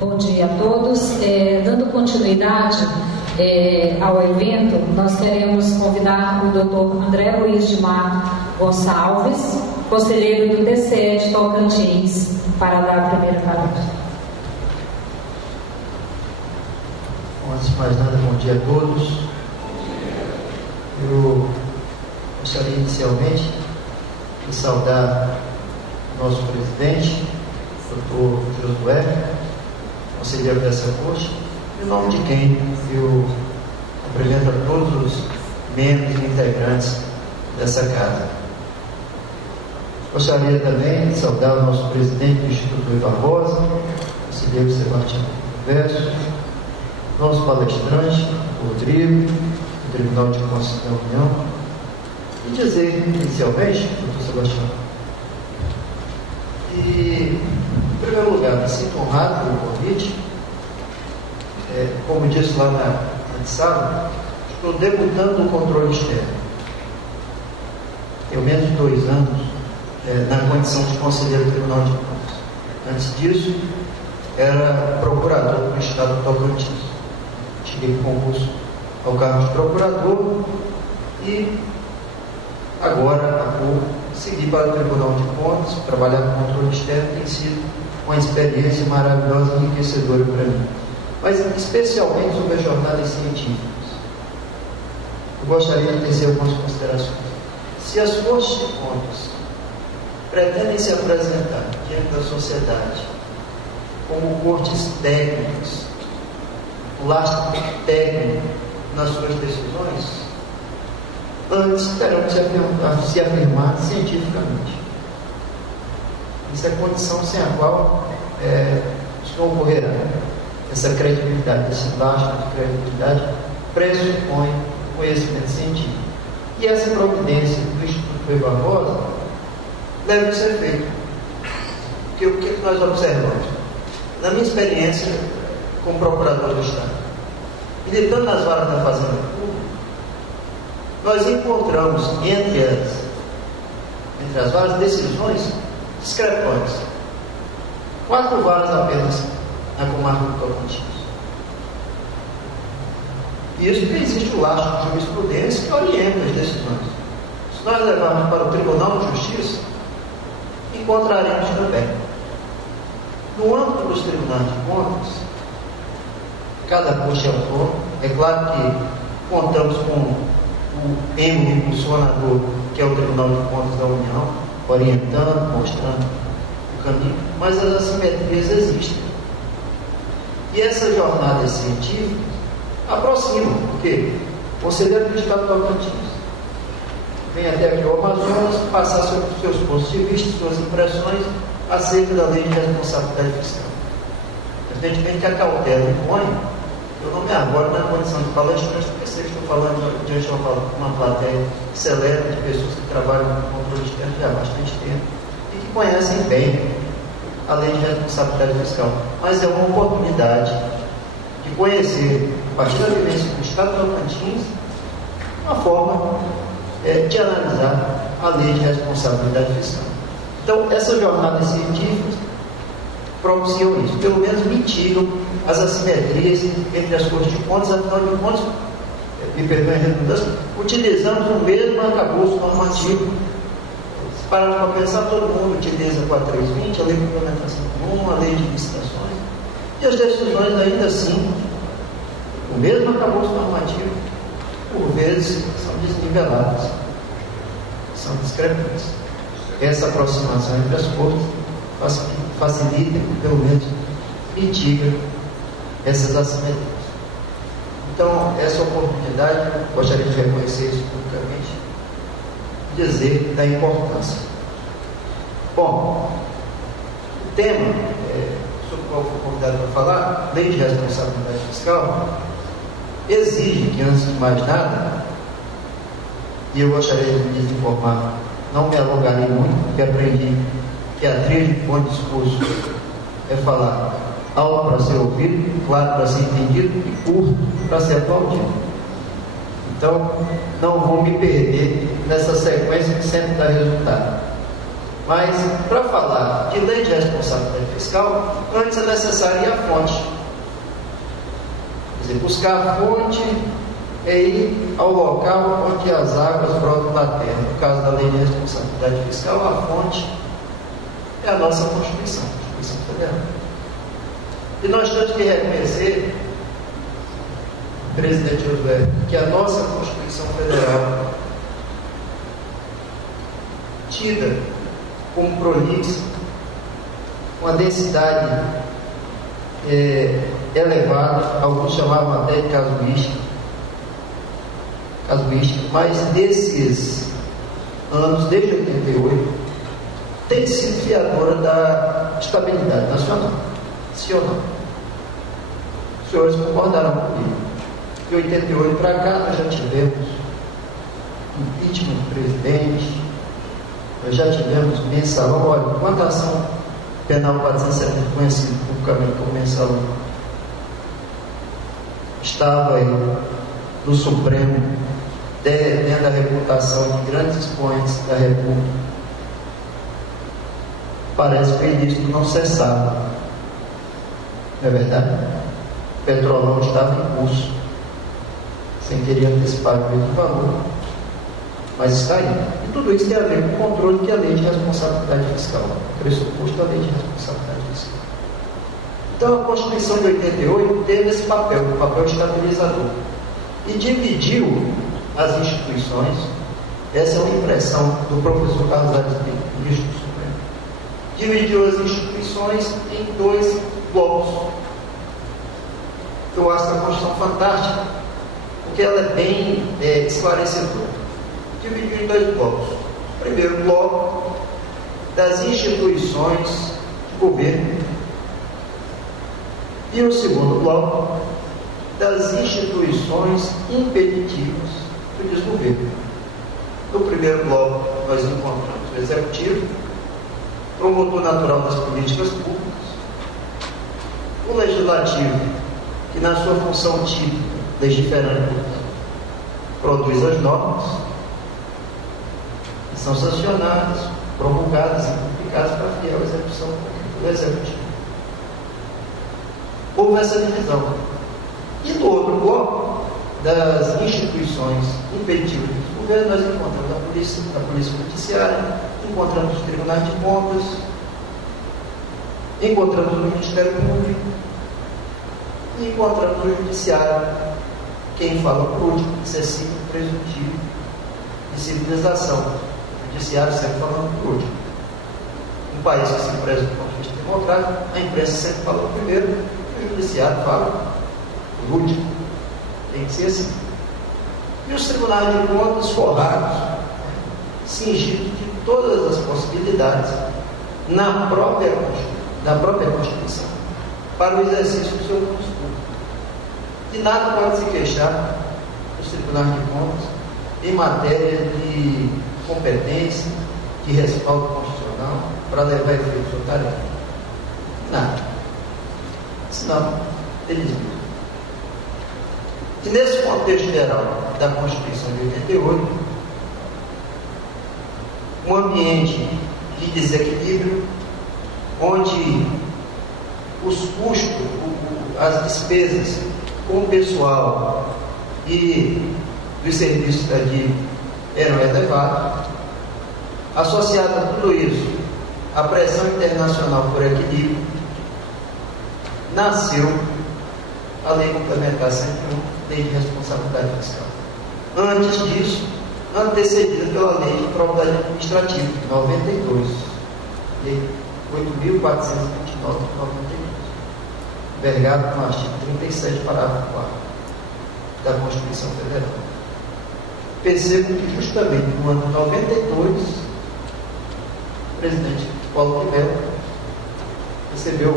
Bom dia a todos. Dando continuidade ao evento, nós queremos convidar o Dr. André Luiz de Mato Gonçalves, conselheiro do TCE de Tocantins, para dar a primeira palavra. Antes de mais nada, bom dia a todos. Eu gostaria inicialmente de saudar o nosso presidente, Dr. Josué, conselheiro dessa corte, em nome de quem eu cumprimento a todos os membros e integrantes dessa casa. Gostaria também de saudar o nosso presidente do Instituto Rui Barbosa, conselheiro Sebastião Verso, nosso palestrante, Rodrigo, do Tribunal de Contas da União, e dizer inicialmente, doutor Sebastião, e em primeiro lugar, me sinto honrado pelo convite. Como disse lá na sala, estou debutando no controle externo. Tenho menos de 2 anos na condição de conselheiro do Tribunal de Contas. Antes disso, era procurador do Estado do Tocantins. Tirei concurso ao cargo de procurador e agora, há pouco, segui para o Tribunal de Contas, trabalhar no controle externo tem sido uma experiência maravilhosa e enriquecedora para mim. Mas especialmente sobre as jornadas científicas. Eu gostaria de tecer algumas considerações. Se as Cortes de Contas pretendem se apresentar diante da sociedade como cortes técnicas, o lastro técnico nas suas decisões, antes terão que se afirmar cientificamente. Isso é condição sem a qual isso não ocorrerá. Essa credibilidade, esse lastro de credibilidade pressupõe conhecimento científico. E essa providência do Instituto Rui Barbosa deve ser feita. Porque o que nós observamos? Na minha experiência como procurador do Estado, militando nas varas da Fazenda Pública, nós encontramos entre as várias decisões discrepantes. 4 varas apenas na comarca do Tocantins. Isso porque existe o lastro de jurisprudência que orienta as decisões. Se nós levarmos para o Tribunal de Justiça, encontraremos também. No âmbito dos tribunais de contas, cada corte é autônoma. É claro que contamos com o êmbito impulsionador, que é o Tribunal de Contas da União, orientando, mostrando o caminho, mas as assimetrias existem. E essas jornadas científicas aproximam, porque o conselheiro do Estado do Tocantins vem até aqui ao Amazonas passar seus pontos de vista, suas impressões acerca da lei de responsabilidade fiscal. Evidentemente que a cautela impõe, eu não me abordo na condição de palestrante, porque sei que estou falando diante de uma plateia seleta de pessoas que trabalham no controle externo já há bastante tempo e que conhecem bem a lei de responsabilidade fiscal. Mas é uma oportunidade de conhecer, a partir da vivência do Estado do Tocantins, uma forma de analisar a lei de responsabilidade fiscal. Então, essas jornadas científicas propiciam isso, pelo menos mitigam as assimetrias entre as Cortes de Contas. Afinal de contas, me perdoem a redundância, utilizamos o mesmo arcabouço normativo. Se pararmos para pensar, todo mundo utiliza a 4320, a lei de complementação comum, a lei de licitações, e as decisões ainda assim, o mesmo arcabouço normativo, por vezes são desniveladas, são discrepantes. Essa aproximação entre as cortes facilita, pelo menos mitiga essas assimetrias. Então, essa oportunidade, gostaria de reconhecer isso publicamente, dizer da importância. Bom, o tema sobre o qual fui convidado para falar, lei de responsabilidade fiscal, exige que, antes de mais nada, e eu gostaria de me desinformar, não me alongarei muito, porque aprendi que a trilha de bom discurso é falar alto para ser ouvido, claro para ser entendido e curto para ser aplaudido. Então, não vou me perder nessa sequência que sempre dá resultado. Mas, para falar de lei de responsabilidade fiscal, antes é necessário ir à fonte. Quer dizer, buscar a fonte é ir ao local onde as águas brotam da terra. No caso da lei de responsabilidade fiscal, a fonte é a nossa Constituição, a Constituição Federal. E nós temos que reconhecer, presidente Josué, que a nossa Constituição Federal, tida como prolixa, uma densidade elevada, alguns chamavam até de casuística, mas desses anos, desde 88, tem sido fiadora da estabilidade nacional. Sim ou não? Os senhores concordaram comigo. De 88 para cá, nós já tivemos impeachment do presidente, nós já tivemos mensalão. Olha, quanto a ação penal 470, conhecido publicamente como mensalão, estava aí no Supremo, dentro da reputação de grandes expoentes da República. Parece que o ilícito não cessava. Não é verdade? O petrolão estava em curso, sem querer antecipar o mesmo valor, mas está aí. E tudo isso tem a ver com o controle que a lei de responsabilidade fiscal, o pressuposto da lei de responsabilidade fiscal. Então a Constituição de 88 teve esse papel, o papel estabilizador, e dividiu as instituições. Essa é uma impressão do professor Carlos Aires Pinto, ministro do Supremo. Dividiu as instituições em dois blocos. Eu acho essa Constituição fantástica, porque ela é bem esclarecedora. Dividiu em dois blocos. O primeiro bloco, das instituições de governo, e o segundo bloco, das instituições impeditivas do desgoverno. No primeiro bloco, nós encontramos o Executivo, promotor natural das políticas públicas, o Legislativo, que na sua função típica, legiferante, produz as normas, que são sancionadas, promulgadas e publicadas para a fiel execução do Executivo. Houve essa divisão. E no outro bloco, das instituições impeditivas do governo, nós encontramos a Polícia Judiciária, encontramos os Tribunais de Contas, encontramos o Ministério Público e encontramos o Judiciário. Quem fala por último, excessivo, presuntivo de civilização. O Judiciário sempre falando por último. Um país que se preza do ponto de vista democrático, a imprensa sempre fala primeiro e o Judiciário fala por último. Tem que ser assim. E os tribunais de contas forrados, cingidos de todas as possibilidades na própria Constituição, para o exercício do seu concurso público. E nada pode se queixar dos tribunais de contas em matéria de competência, de respaldo constitucional, para levar efeito à sua tarefa. Nada. Senão, eles viram. E nesse contexto geral da Constituição de 88, um ambiente de desequilíbrio, onde os custos, as despesas com o pessoal e dos serviços da dívida eram elevados, associado a tudo isso, a pressão internacional por equilíbrio, nasceu a Lei Complementar 101, Lei de Responsabilidade Fiscal. Antes disso, antecedida pela Lei de Probidade Administrativa, de 92, Lei 8.429 de 92, vergado no artigo 37, parágrafo 4 da Constituição Federal. Percebo que justamente no ano de 92, o presidente Paulo de Mello recebeu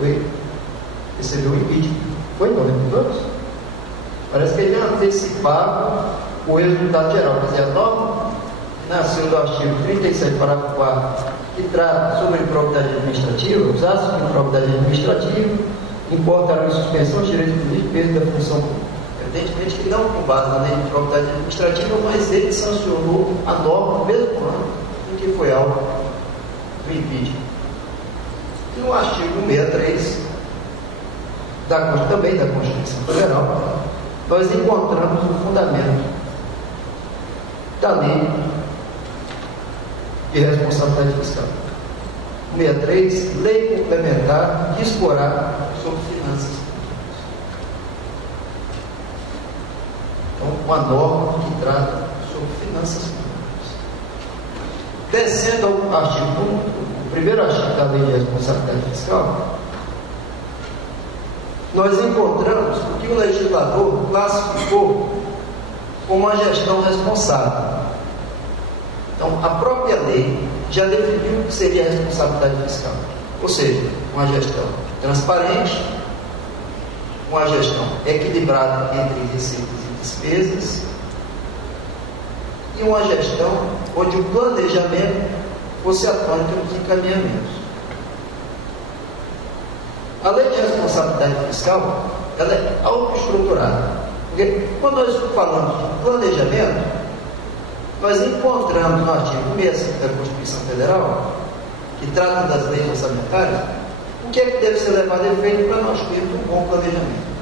o impeachment. Foi em 92? Parece que ele antecipava o resultado geral. Quer dizer, a norma nasceu do artigo 37, parágrafo 4, que trata sobre improbidade administrativa. Os atos de improbidade administrativa importarão em suspensão os direitos políticos e peso da função pública. Evidentemente que não com base na lei de improbidade administrativa, mas ele sancionou a norma no mesmo ano, do que foi alvo do impeachment. E no artigo 163 também da Constituição Federal, nós encontramos o fundamento da lei de responsabilidade fiscal. 163, lei complementar disporá sobre finanças públicas. Então, uma norma que trata sobre finanças públicas. Descendo ao artigo 1, o primeiro artigo da lei de responsabilidade fiscal, nós encontramos o que o legislador classificou como uma gestão responsável. Então, a própria lei já definiu o que seria a responsabilidade fiscal. Ou seja, uma gestão transparente, uma gestão equilibrada entre receitas e despesas, e uma gestão onde o planejamento fosse a tônica dos encaminhamentos. A lei de responsabilidade fiscal, ela é autoestruturada. Porque quando nós falamos de planejamento, nós encontramos no artigo 65 da Constituição Federal, que trata das leis orçamentárias, o que é que deve ser levado a efeito para nós termos um bom planejamento.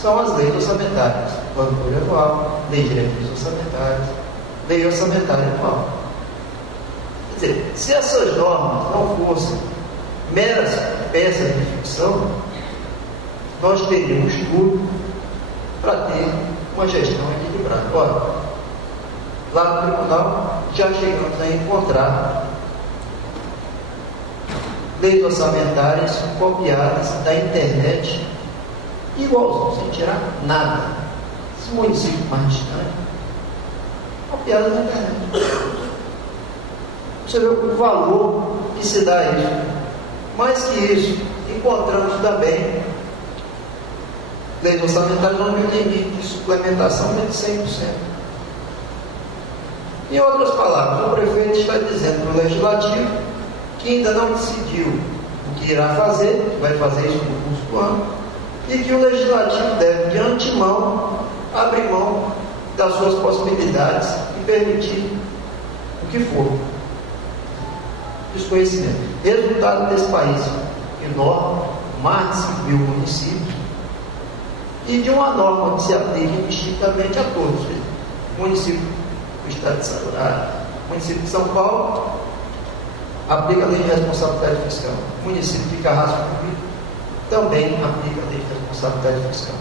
São as leis orçamentárias, plano plurianual, lei de diretrizes orçamentárias, lei orçamentária anual. Quer dizer, se essas normas não fossem meras peças de ficção, nós teríamos tudo para ter uma gestão equilibrada. Ora, lá no tribunal já chegamos a encontrar leis orçamentárias copiadas da internet, igualzinho, sem tirar nada. Esse município mais distante, copiadas da internet. Você vê o valor que se dá a isso. Mais que isso, encontramos também leis orçamentárias onde o limite de suplementação é de 100%. Em outras palavras, o prefeito está dizendo para o legislativo que ainda não decidiu o que irá fazer, vai fazer isso no curso do ano, e que o legislativo deve, de antemão, abrir mão das suas possibilidades e permitir o que for. Desconhecimento. Resultado desse país enorme, mais de 5 mil municípios, e de uma norma que se aplica indistintamente a todos. O município do estado de São Paulo, município de São Paulo, aplica a lei de responsabilidade fiscal. O município de Carrasco do Rio também aplica a lei de responsabilidade fiscal.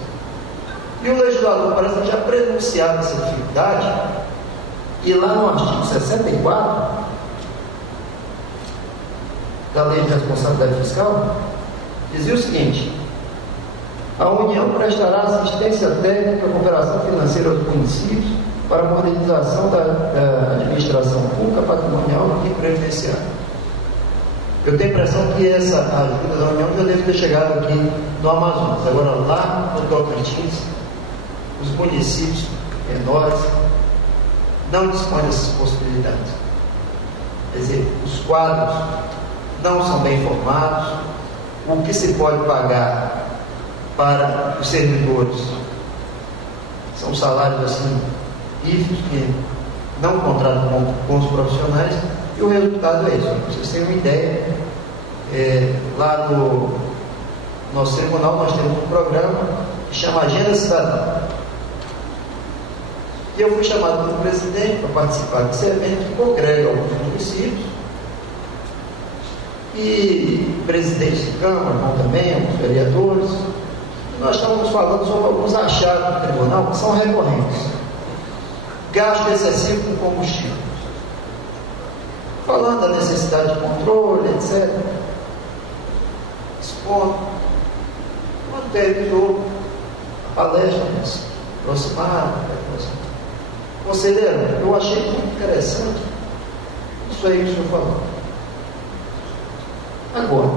E o legislador parece já prenunciado essa dificuldade, e lá no artigo 64 da lei de responsabilidade fiscal, dizia o seguinte: a União prestará assistência técnica e cooperação financeira aos municípios para a modernização da administração pública, patrimonial e previdenciária. Eu tenho a impressão que essa ajuda da União já deve ter chegado aqui no Amazonas. Agora, lá no Tocantins, os municípios menores não dispõem dessas possibilidades. Quer dizer, os quadros não são bem formados, o que se pode pagar para os servidores são salários assim, pífios, que não contratam com os profissionais, e o resultado é isso. Para vocês terem uma ideia, lá no nosso tribunal nós temos um programa que chama Agenda Cidadã. E eu fui chamado pelo presidente para participar desse evento, que congrega alguns municípios, e presidentes de Câmara, vão também, alguns vereadores. E nós estávamos falando sobre alguns achados do tribunal que são recorrentes. Gasto excessivo com combustível. Falando da necessidade de controle, etc. Esse ponto. Quando terminou a palestra, nos aproximaram. Conselheiro, eu achei muito interessante isso aí que o senhor falou. Agora,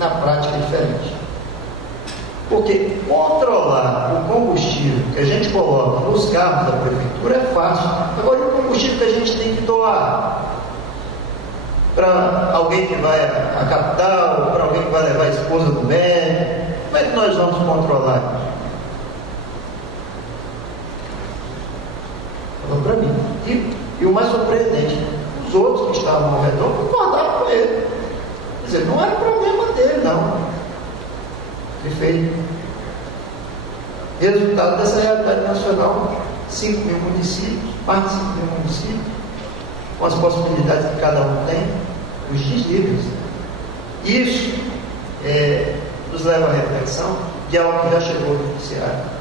na prática é diferente. Porque controlar o combustível que a gente coloca nos carros da prefeitura é fácil. Agora, o combustível que a gente tem que doar para alguém que vai à capital, para alguém que vai levar a esposa no médico, como é que nós vamos controlar isso? Falou para mim. E o mais surpreendente, os outros que estavam ao problema dele, não. Prefeito. Resultado dessa realidade nacional: 5 mil municípios, mais de 5 mil municípios, com as possibilidades que cada um tem, os livres. Isso nos leva à reflexão de algo que já chegou no judiciário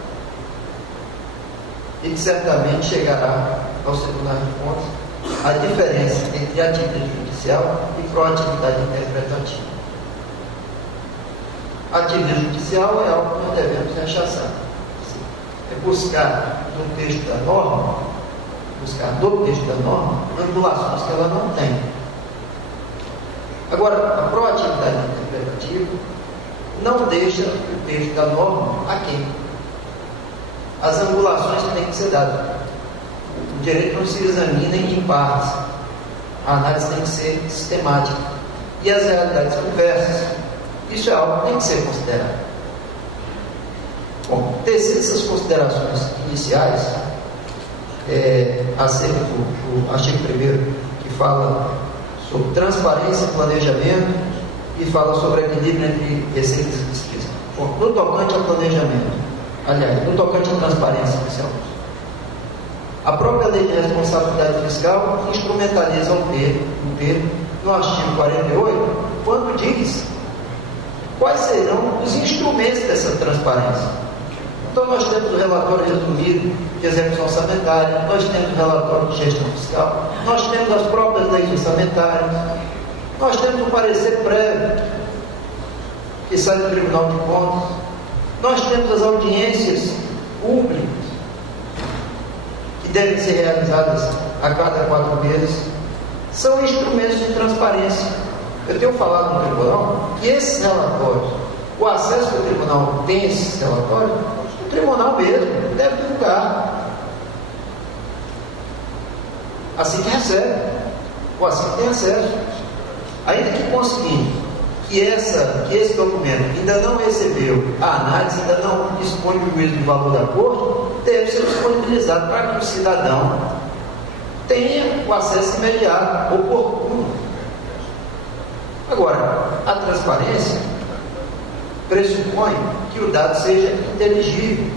e que certamente chegará aos tribunais de contas: a diferença entre atividade judicial e proatividade interpretativa. A atividade judicial é algo que nós devemos rechaçar. É buscar no texto da norma, angulações que ela não tem. Agora, a proatividade interpretativa não deixa o texto da norma aquém. As angulações têm que ser dadas. O direito não se examina em partes. A análise tem que ser sistemática. E as realidades são diversas. Isso é algo que tem que ser considerado. Bom, tecidas essas considerações iniciais, acerca do artigo 1º, que fala sobre transparência e planejamento e fala sobre equilíbrio entre receitas e despesas. Bom, no tocante ao planejamento, aliás, no tocante à transparência fiscal, a própria lei de responsabilidade fiscal instrumentaliza o termo no artigo 48, quando diz quais serão os instrumentos dessa transparência. Então, nós temos o relatório resumido de execução orçamentária, nós temos o relatório de gestão fiscal, nós temos as próprias leis orçamentárias, nós temos o parecer prévio que sai do Tribunal de Contas, nós temos as audiências públicas que devem ser realizadas a cada 4 meses. São instrumentos de transparência. Eu tenho falado no tribunal que esses relatórios, o acesso do tribunal tem esses relatórios, o tribunal mesmo deve divulgar. Assim que recebe, ou assim que tem acesso. Ainda que conseguindo que esse documento ainda não recebeu a análise, ainda não dispõe do juízo do valor da corte, deve ser disponibilizado para que o cidadão tenha o acesso imediato, oportuno. Agora, a transparência pressupõe que o dado seja inteligível.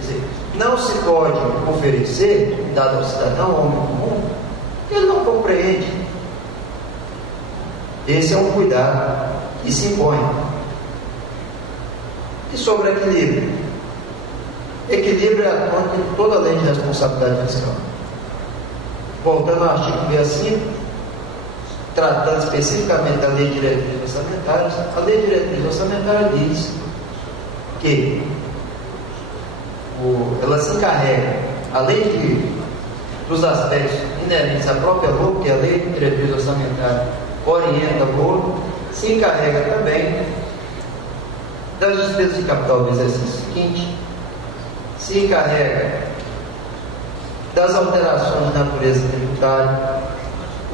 Quer dizer, não se pode oferecer um dado ao cidadão, ao homem comum, que ele não compreende. Esse é um cuidado que se impõe. E sobre equilíbrio? Equilíbrio é a tônica de toda a lei de responsabilidade fiscal. Voltando ao artigo 65, tratando especificamente da lei de diretrizes orçamentárias, a lei de diretrizes orçamentárias diz que ela se encarrega, além dos aspectos inerentes à própria LOA, porque a lei de diretrizes orçamentárias orienta a LOA, se encarrega também das despesas de capital do exercício seguinte, se encarrega das alterações de natureza tributária.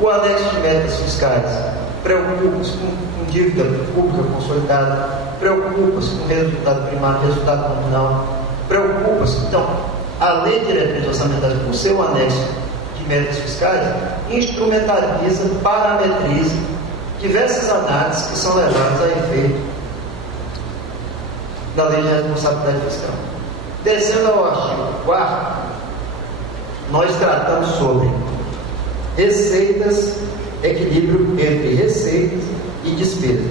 O anexo de metas fiscais preocupa-se com dívida pública consolidada, preocupa-se com resultado primário, resultado nominal, preocupa-se. Então, a lei de diretrizes orçamentárias, por seu anexo de metas fiscais, instrumentaliza, parametriza diversas análises que são levadas a efeito da lei de responsabilidade fiscal. Descendo ao artigo 4º, nós tratamos sobre receitas, equilíbrio entre receitas e despesas.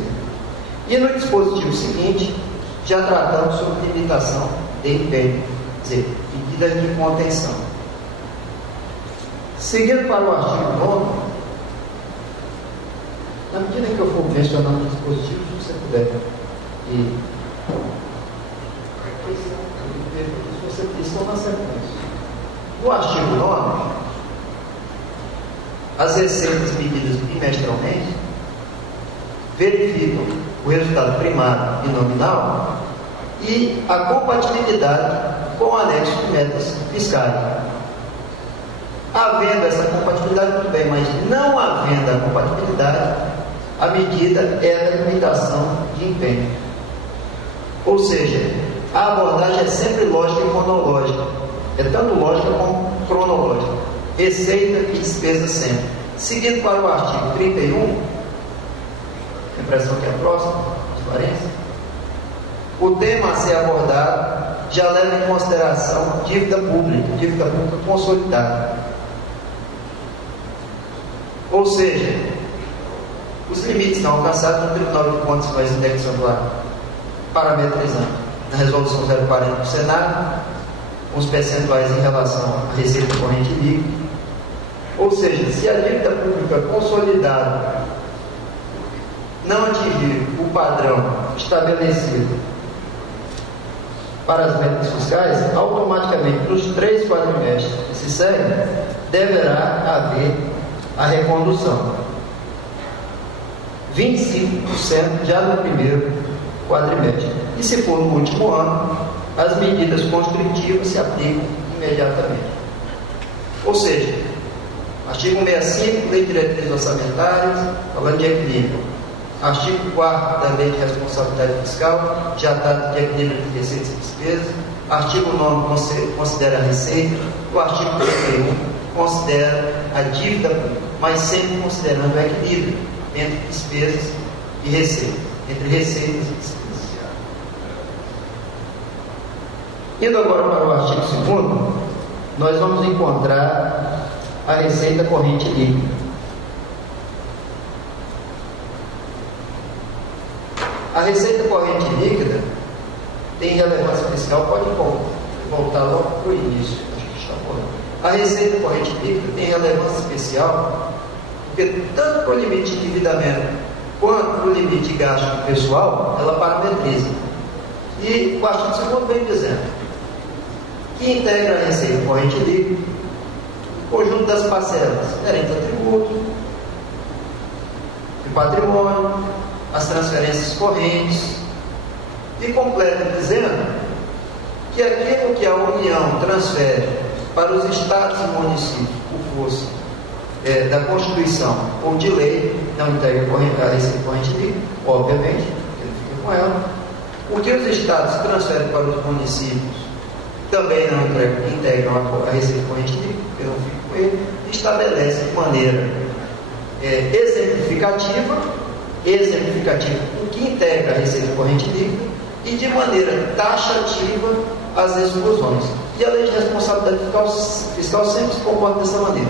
E no dispositivo seguinte, já tratamos sobre limitação de empenho, quer dizer, medidas de contenção. Seguindo para o artigo 9, na medida que eu for mencionando o dispositivo, se você puder estão na sequência. No artigo 9, as receitas medidas bimestralmente verificam o resultado primário e nominal e a compatibilidade com o anexo de metas fiscais. Havendo essa compatibilidade, tudo bem, mas não havendo a compatibilidade, a medida é da limitação de empenho. Ou seja, a abordagem é sempre lógica e cronológica. É tanto lógica como cronológica. Receita e despesa sempre. Seguindo para o artigo 31, A impressão que é próxima, transparência. O tema a ser abordado já leva em consideração dívida pública consolidada. Ou seja, os limites não alcançados no Tribunal de Contas vai indexando lá, parametrizando na resolução 040 do Senado, os percentuais em relação à receita corrente líquida. Ou seja, se a dívida pública consolidada não atingir o padrão estabelecido para as metas fiscais, automaticamente nos 3 quadrimestres que se seguem, deverá haver a recondução. 25% já no primeiro quadrimestre. E se for no último ano, as medidas constritivas se aplicam imediatamente. Ou seja, artigo 65, Lei de Diretrizes Orçamentárias, falando de equilíbrio. Artigo 4º da Lei de Responsabilidade Fiscal, já trata de equilíbrio de receitas e despesas. Artigo 9º considera a receita. O artigo 31 considera a dívida pública, mas sempre considerando o equilíbrio entre despesas e receitas, entre receitas e despesas. Indo agora para o artigo 2º, nós vamos encontrar a receita corrente líquida. A receita corrente líquida tem relevância fiscal, pode voltar logo para o início. A receita corrente líquida tem relevância especial, porque tanto para o limite de endividamento quanto para o limite de gasto pessoal, ela parametriza. E o artigo 2º vem dizendo que integra a receita corrente líquida o conjunto das parcelas inerentes a tributo, de patrimônio, as transferências correntes, e completa dizendo que aquilo que a União transfere para os estados e municípios, por força da Constituição ou de lei, não integra a receita corrente líquida, obviamente, ele fica com ela. O que os estados transferem para os municípios também não integram a receita corrente líquida, eu não fico com ele, estabelece de maneira exemplificativa o que integra a receita corrente líquida e de maneira taxativa as exclusões. E a Lei de Responsabilidade Fiscal sempre se comporta dessa maneira,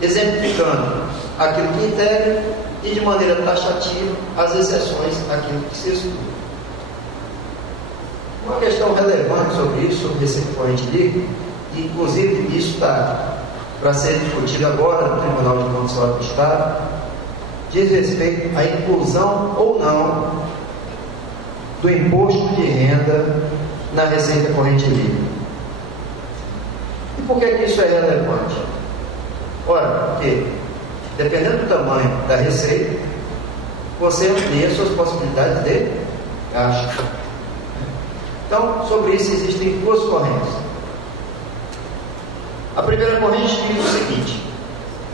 exemplificando aquilo que integra e de maneira taxativa as exceções àquilo que se exclui. Uma questão relevante sobre isso, sobre receita corrente líquida, e inclusive isso está para ser discutido agora no Tribunal de Contas do Estado, diz respeito à inclusão ou não do imposto de renda na receita corrente líquida. E por que isso é relevante? Ora, porque dependendo do tamanho da receita, você amplia suas possibilidades de gasto. Então, sobre isso existem 2 correntes. A primeira corrente diz o seguinte,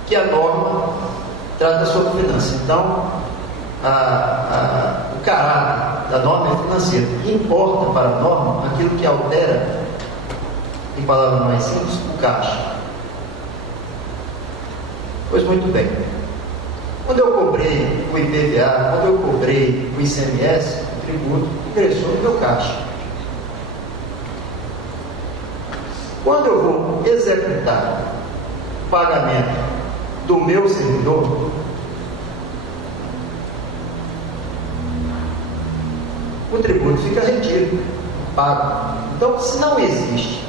que a norma trata sobre finanças. Então, o caráter da norma é financeiro. Importa para a norma aquilo que altera, em palavras mais simples, o caixa. Pois muito bem. Quando eu cobrei o IPVA, quando eu cobrei o ICMS, o tributo, ingressou no meu caixa. Quando eu vou executar o pagamento do meu servidor, o tributo fica retido, pago. Então, se não existe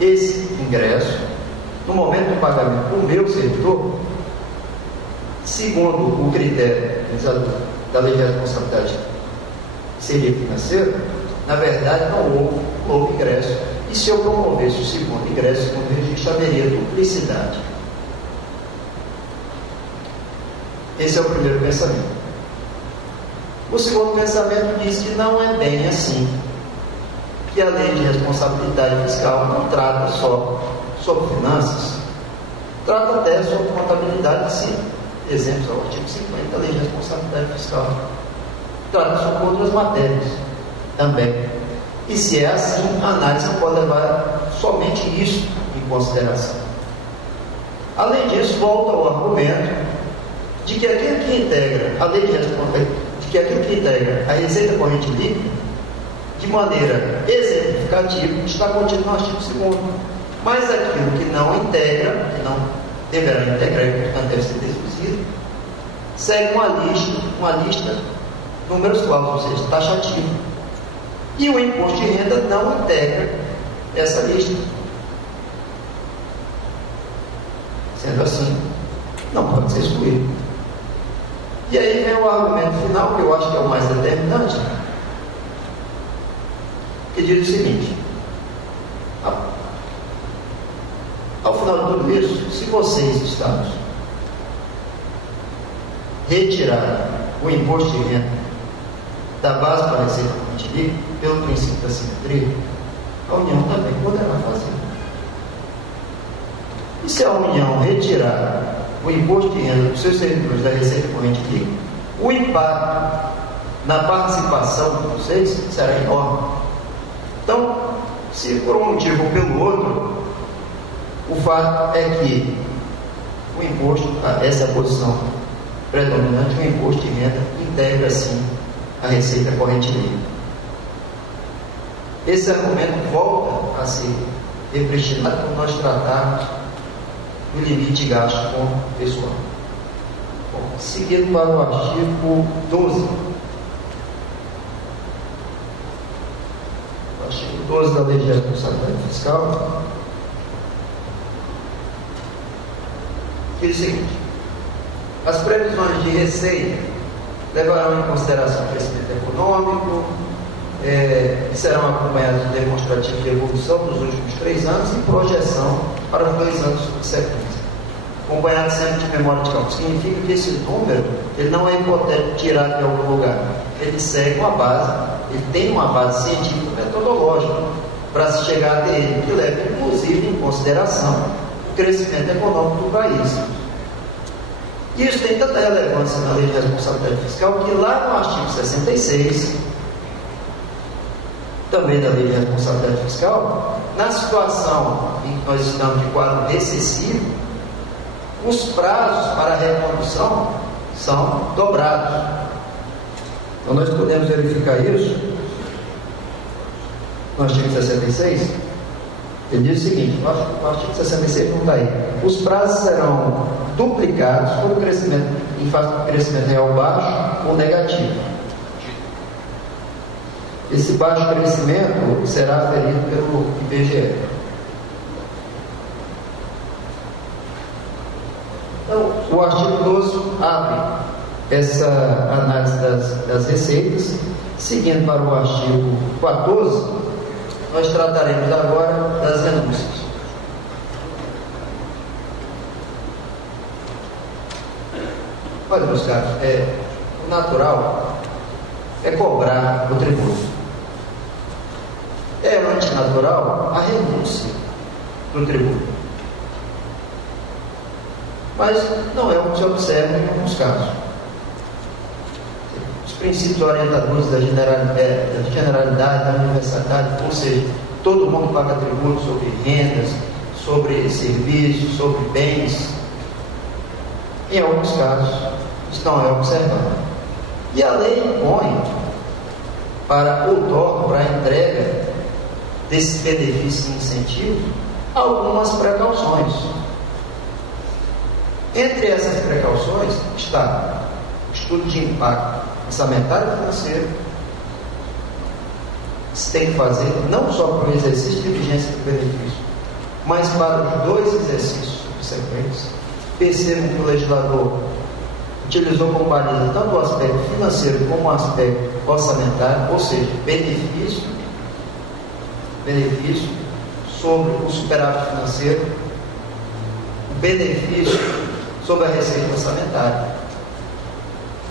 esse ingresso, no momento do pagamento do meu servidor, segundo o critério da Lei de Responsabilidade seria financeira, na verdade não houve ingresso. E se eu promovesse o segundo ingresso, segundo registro, haveria duplicidade. Esse é o primeiro pensamento. O segundo pensamento diz que não é bem assim, que a Lei de Responsabilidade Fiscal não trata só sobre finanças, trata até sobre contabilidade, sim. Exemplos ao artigo 50 da Lei de Responsabilidade Fiscal. Trata sobre outras matérias também. E se é assim, a análise não pode levar somente isso em consideração. Além disso, volta ao argumento de que aquilo que integra a lei de que aquilo que integra a receita corrente líquida, de maneira exemplificativa, está contido no artigo 2º. Mas aquilo que não integra, que não deverá integrar e, portanto, deve ser deduzido, segue uma lista números clausos, ou seja, taxativo. E o imposto de renda não integra essa lista. Sendo assim, não pode ser excluído. E aí vem o argumento final, que eu acho que é o mais determinante, que diz o seguinte: ao final de tudo isso, se vocês, Estados, retirarem o imposto de renda da base para a receita corrente líquida, pelo princípio da simetria, a União também poderá fazer. E se a União retirar o imposto de renda dos seus servidores da receita corrente líquida, o impacto na participação de vocês será enorme. Então, se por um motivo ou pelo outro, o fato é que o imposto, essa é a posição predominante, o imposto de renda integra sim a receita corrente líquida. Esse argumento volta a ser repristinado quando nós tratarmos do limite de gasto com o pessoal. Bom, seguindo para o artigo 12. O artigo 12 da Lei de Responsabilidade Fiscal diz o seguinte: as previsões de receita levarão em consideração o crescimento econômico, e serão acompanhadas de demonstrativo de evolução dos últimos 3 anos e projeção para os 2 anos subsequentes, acompanhado sempre de memória de cálculo. Significa que esse número ele não é hipotético tirado de algum lugar, ele segue uma base, ele tem uma base científica metodológica para se chegar até ele, que leva inclusive em consideração o crescimento econômico do país. Isso tem tanta relevância na Lei de Responsabilidade Fiscal que lá no artigo 66, também da Lei de Responsabilidade Fiscal, na situação em que nós estamos de quadro recessivo, os prazos para a recondução são dobrados. Então nós podemos verificar isso no artigo 66. Ele diz o seguinte: o artigo 66 não está aí. Os prazos serão duplicados com o crescimento, em face do crescimento real baixo ou negativo. Esse baixo crescimento será aferido pelo IBGE. Então, o artigo 12 abre essa análise das receitas. Seguindo para o artigo 14, nós trataremos agora das renúncias. Olha, meus caros, o natural é cobrar o tributo. É antinatural a renúncia do tributo. Mas não é o que se observa em alguns casos. Os princípios orientadores da generalidade, da universalidade, ou seja, todo mundo paga tributo sobre rendas, sobre serviços, sobre bens. Em alguns casos, isso não é observado. E a lei impõe para outorga, para a entrega desses benefícios e incentivos, algumas precauções. Entre essas precauções está o estudo de impacto orçamentário e financeiro, que se tem que fazer não só para o exercício de vigência do benefício, mas para os 2 exercícios subsequentes. Percebam que o legislador utilizou como baliza tanto o aspecto financeiro como o aspecto orçamentário, ou seja, benefício sobre o superávit financeiro, o benefício sobre a receita orçamentária.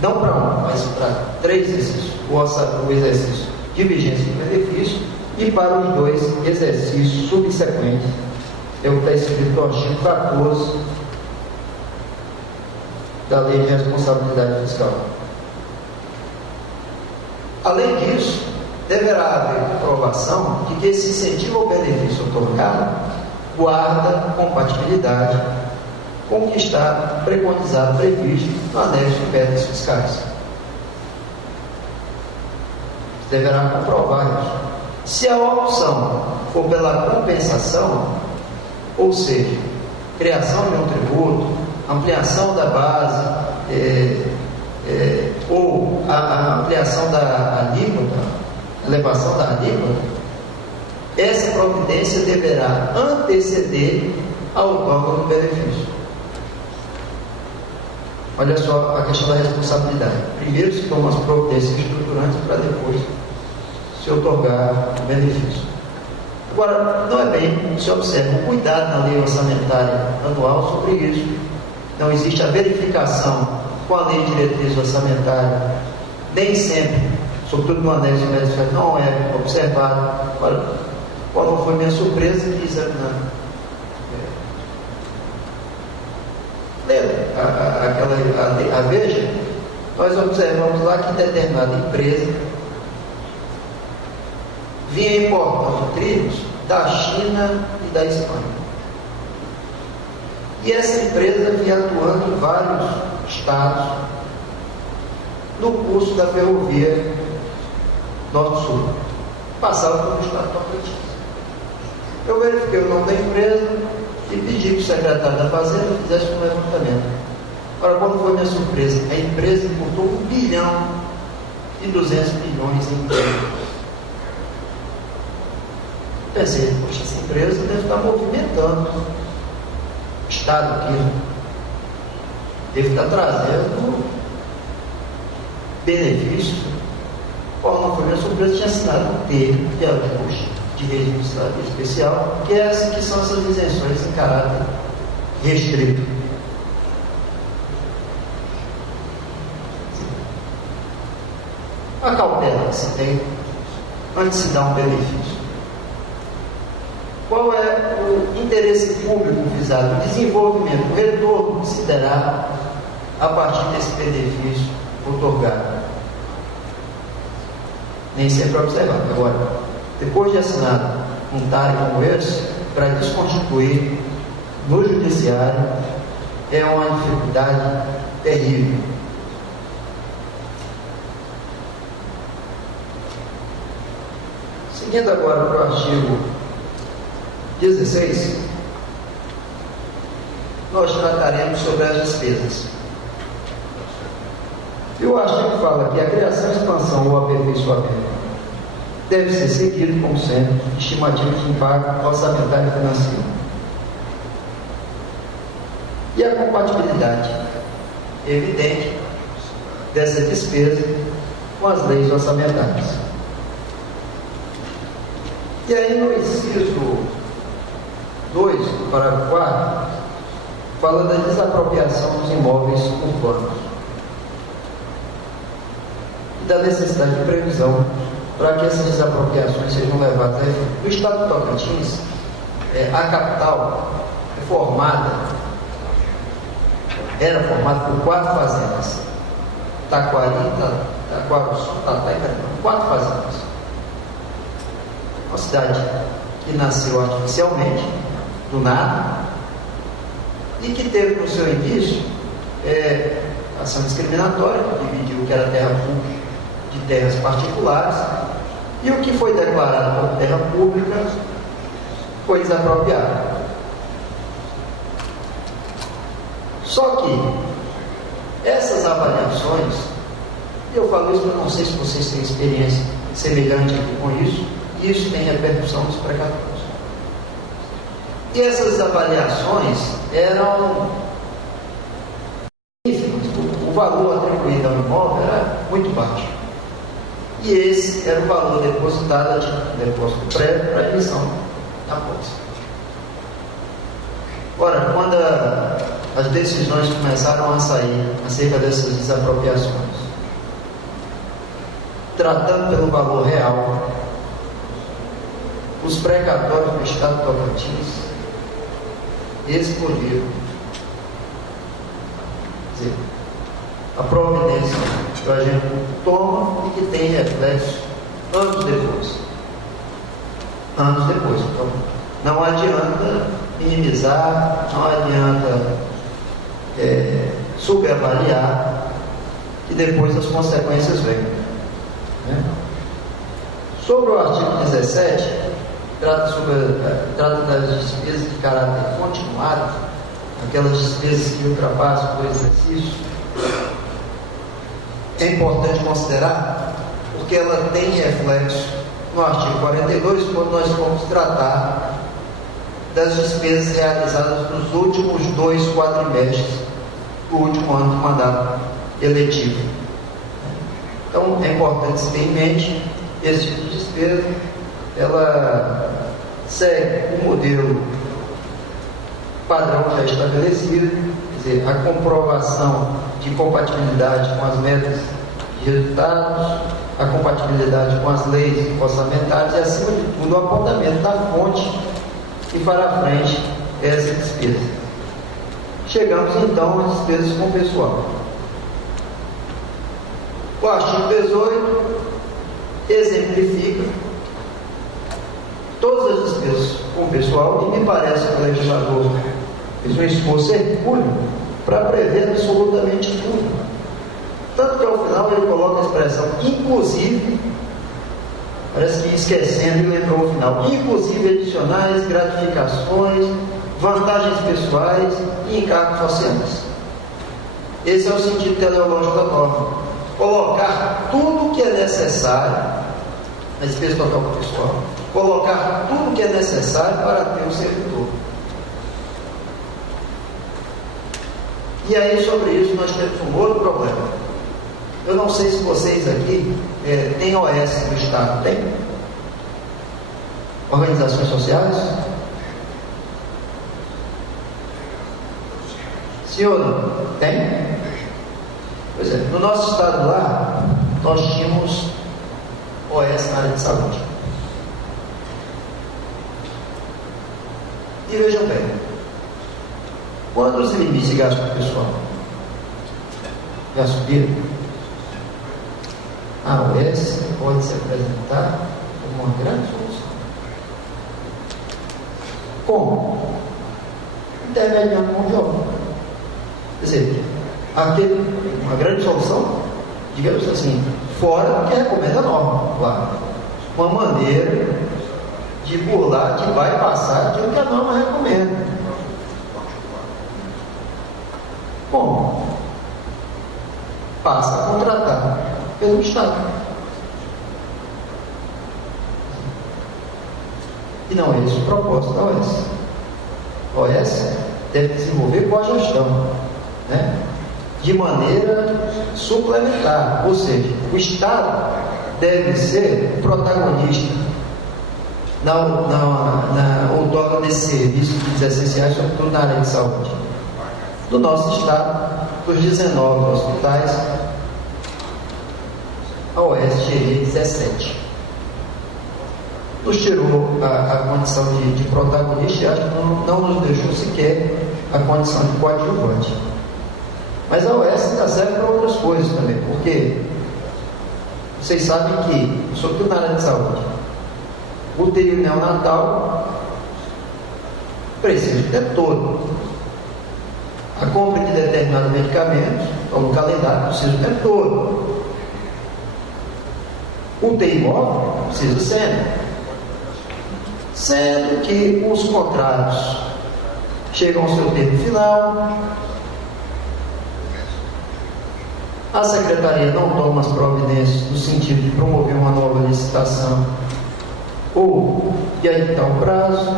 Não para um, mas para 3 exercícios: o exercício de vigência do benefício e para os 2 exercícios subsequentes. É o que está escrito no artigo 14 da Lei de Responsabilidade Fiscal. Além disso, deverá haver comprovação de que esse incentivo ao benefício otorgado guarda compatibilidade com o que está preconizado, previsto no anexo de metas fiscais. Você deverá comprovar isso. Se a opção for pela compensação, ou seja, criação de um tributo, ampliação da base, ou a ampliação da alíquota, elevação da alíquota, essa providência deverá anteceder a outorga do benefício. Olha só a questão da responsabilidade. Primeiro se tomam as providências estruturantes para depois se outorgar o benefício. Agora, não é bem, se observa um cuidado na lei orçamentária anual sobre isso. Não existe a verificação com a lei de diretriz orçamentária, nem sempre, sobretudo no anexo de metas fiscais, não é observado. Agora, qual não foi minha surpresa que examinando a Veja, nós observamos lá que determinada empresa vinha importando trinos da China e da Espanha. E essa empresa vinha atuando em vários estados no curso da ferrovia Norte-Sul. Passava pelo estado de Tocantins. Eu verifiquei o nome da empresa e pedi que o secretário da Fazenda fizesse um levantamento. Agora, quando foi minha surpresa? A empresa importou 1 bilhão e 200 milhões em emprego. Pensei, poxa, essa empresa deve estar movimentando o Estado aqui, deve estar trazendo benefícios. Qual não foi minha surpresa? Tinha assinado um termo de ajuste de regime especial, que são essas isenções em caráter restrito. A cautela que se tem antes de se dar um benefício. Qual é o interesse público visado? O desenvolvimento, o retorno que se terá a partir desse benefício outorgado. Nem sempre é observado. Agora, depois de assinado um TARE como esse, para desconstituir no judiciário, é uma dificuldade terrível. Seguindo agora para o artigo 16, nós trataremos sobre as despesas. E o artigo fala que a criação, expansão ou aperfeiçoamento deve ser seguido, como sempre, estimativa de impacto orçamentário e financeiro. E a compatibilidade evidente dessa despesa com as leis orçamentárias. E aí, no inciso 2, do parágrafo 4, fala da desapropriação dos imóveis urbanos e da necessidade de previsão para que essas desapropriações sejam levadas a efeito. No estado de Tocantins, a capital era formada por 4 fazendas: Taquari, Taquaruçu, Tatá e Carimã. 4 fazendas. Uma cidade que nasceu artificialmente, do nada, e que teve no seu início ação discriminatória, que dividiu o que era terra pública de terras particulares, e o que foi declarado como terra pública foi desapropriado. Só que essas avaliações, e eu falo isso, eu não sei se vocês têm experiência semelhante aqui com isso, e isso tem repercussão nos precatórios. E essas avaliações eram ínfimas, o valor atribuído ao imóvel era muito baixo. E esse era o valor depositado a título de depósito prévio para a emissão da posse. Ora, quando as decisões começaram a sair acerca dessas desapropriações, tratando pelo valor real, os precatórios do Estado de Tocantins explodiram. Quer dizer, a providência que a gente toma e que tem reflexo anos depois. Anos depois. Então, não adianta minimizar, não adianta superavaliar, e depois as consequências vêm. Né? Sobre o artigo 17, trata das despesas de caráter continuado, aquelas despesas que ultrapassam por exercício. É importante considerar, porque ela tem reflexo no artigo 42, quando nós vamos tratar das despesas realizadas nos últimos 2 quadrimestres do último ano do mandato eletivo. Então, é importante se ter em mente esse tipo de despesa. Ela segue o modelo padrão já estabelecido, quer dizer, a comprovação de compatibilidade com as metas de resultados, a compatibilidade com as leis orçamentárias e, acima de tudo, o apontamento da fonte que fará frente a essa despesa. Chegamos então às despesas com o pessoal. O artigo 18 exemplifica todas as despesas com o pessoal, e me parece que o legislador fez um esforço hercúleo para prever absolutamente tudo. Tanto que ao final ele coloca a expressão inclusive, parece que esquecendo e lembrou o final, inclusive adicionais, gratificações, vantagens pessoais e encargos sociais. Esse é o sentido teleológico da norma. Colocar tudo que é necessário na despesa total do pessoal, colocar tudo que é necessário para ter um servidor. E aí, sobre isso, nós temos um outro problema. Eu não sei se vocês aqui têm OS no Estado. Tem? Organizações sociais? Sim ou não? Tem? Pois é, no nosso Estado lá, nós tínhamos OS na área de saúde. E vejam bem, quando os limites de gasto pessoal já subiram, a OS pode se apresentar como uma grande solução. Como? Intermediando com o jovem. Quer dizer, uma grande solução, digamos assim, fora do que recomenda a norma, claro. Uma maneira de burlar, de bypassar aquilo que a norma recomenda. Como? Passa a contratar pelo Estado. E não é isso o propósito da OS. A OS deve desenvolver com a gestão, né? De maneira suplementar, ou seja, o Estado deve ser protagonista na outorga desse serviço de essenciais, sobretudo na área de saúde. Do nosso Estado, dos 19 hospitais, a OS geria 17. Nos tirou a condição de protagonista e acho que não nos deixou sequer a condição de coadjuvante. Mas a OS ainda serve para outras coisas também, porque vocês sabem que, sobretudo na área de saúde, o UTI neonatal precisa o tempo todo. A compra de determinados medicamentos, ou no calendário, precisa o tempo todo. O UTI móvel precisa sempre. Sendo que os contratos chegam ao seu termo final, a Secretaria não toma as providências no sentido de promover uma nova licitação ou de adiantar o prazo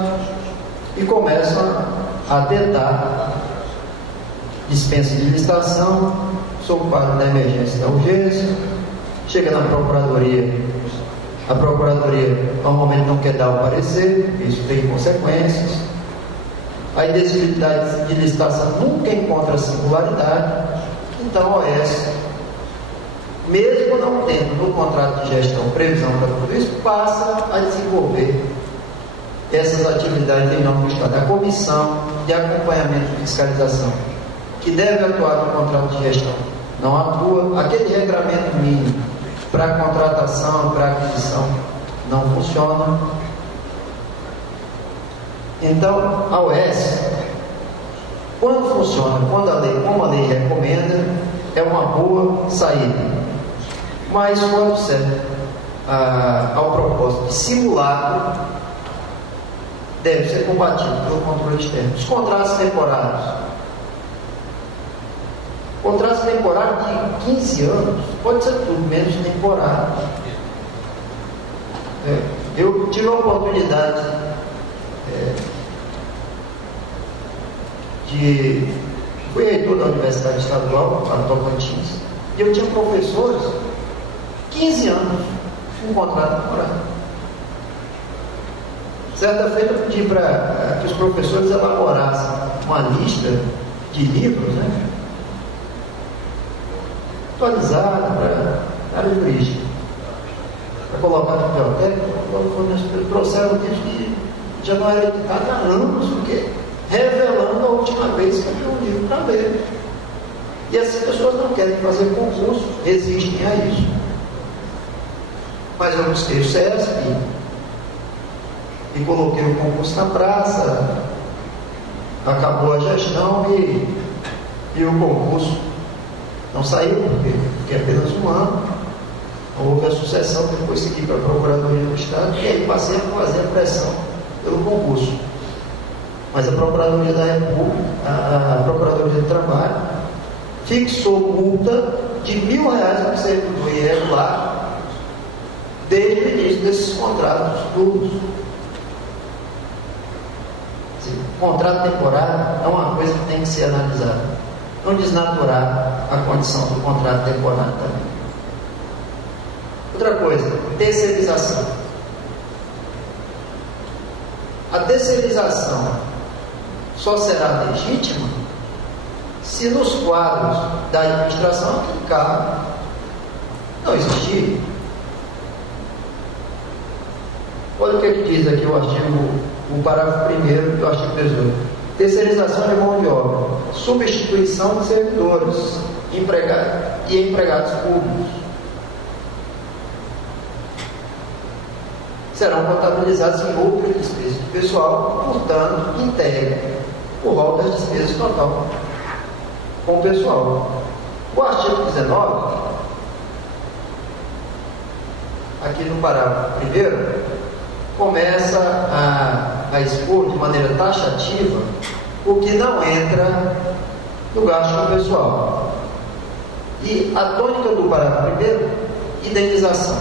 e começam a dedar dispensa de licitação, sob o quadro da emergência e da urgência, chega na Procuradoria, a Procuradoria normalmente não quer dar o parecer, isso tem consequências, a indexibilidade de licitação nunca encontra singularidade, então a OS, mesmo não tendo no contrato de gestão previsão para tudo isso, passa a desenvolver essas atividades em nome do Estado. A comissão de acompanhamento e fiscalização, que deve atuar no contrato de gestão, não atua. Aquele regramento mínimo para contratação, para aquisição, não funciona. Então, a OS Quando funciona, como a lei recomenda, é uma boa saída. Mas quando serve ao propósito de simulacro, deve ser combatido pelo controle externo. Os contratos temporários. Contratos temporários de 15 anos, pode ser tudo menos temporário. Eu tive a oportunidade fui reitor da Universidade Estadual, lá no Tocantins, e eu tinha professores, 15 anos, um contrato temporário. Certa feita eu pedi para que os professores elaborassem uma lista de livros, atualizada para a área jurídica, para colocar na biblioteca. Quando trouxeram livros que já não era editado há anos, porque revelando a última vez que eu tinha um livro para ler. E essas pessoas não querem fazer concurso, resistem a isso. Mas eu busquei o SESC e coloquei o concurso na praça, acabou a gestão e o concurso não saiu, porque é apenas um ano. Houve a sucessão, depois segui para a Procuradoria do Estado, e aí passei a fazer a pressão pelo concurso. Mas a Procuradoria da República, a Procuradoria do Trabalho, fixou multa de R$1.000 para o servidor irregular desde o início desses contratos todos. Contrato temporário é uma coisa que tem que ser analisada. Não desnaturar a condição do contrato temporário também. Outra coisa, terceirização. A terceirização só será legítima se nos quadros da administração aquele cargo não existir. Olha o que ele diz aqui, o parágrafo 1º do artigo 18. Terceirização de mão de obra, substituição de servidores e empregados públicos serão contabilizados em outra despesa de pessoal, portanto, integra o rol das despesas total com o pessoal. O artigo 19, aqui no parágrafo 1º, começa a expor de maneira taxativa o que não entra no gasto com o pessoal. E a tônica do parágrafo 1º, indenização.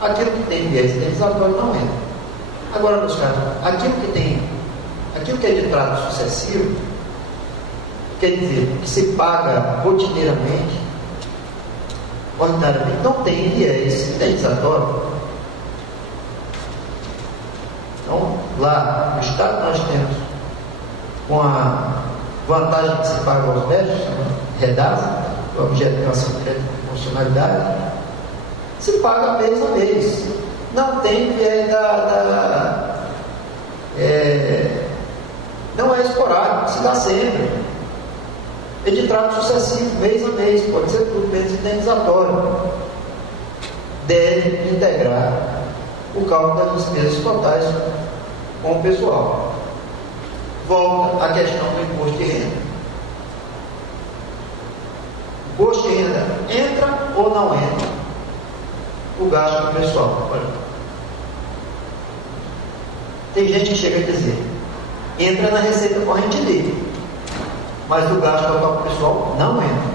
Aquilo que tem viés indenizatório não entra. Agora, nos casos, aquilo que é de trato sucessivo, quer dizer, que se paga rotineiramente, ordinariamente, não tem viés indenizatório. Então, lá no Estado nós temos uma vantagem que se paga aos médicos, REDASA, o objeto de ação direta de funcionalidade, se paga mês a mês. Não tem viés não é esporádico, se dá sempre. É de trato sucessivo, mês a mês, pode ser tudo menos indenizatório. Deve integrar o cálculo das despesas totais com o pessoal. Volta à questão do imposto de renda. O imposto de renda entra ou não entra o gasto com o pessoal? Tem gente que chega a dizer, entra na receita corrente livre, mas o gasto total com o pessoal não entra.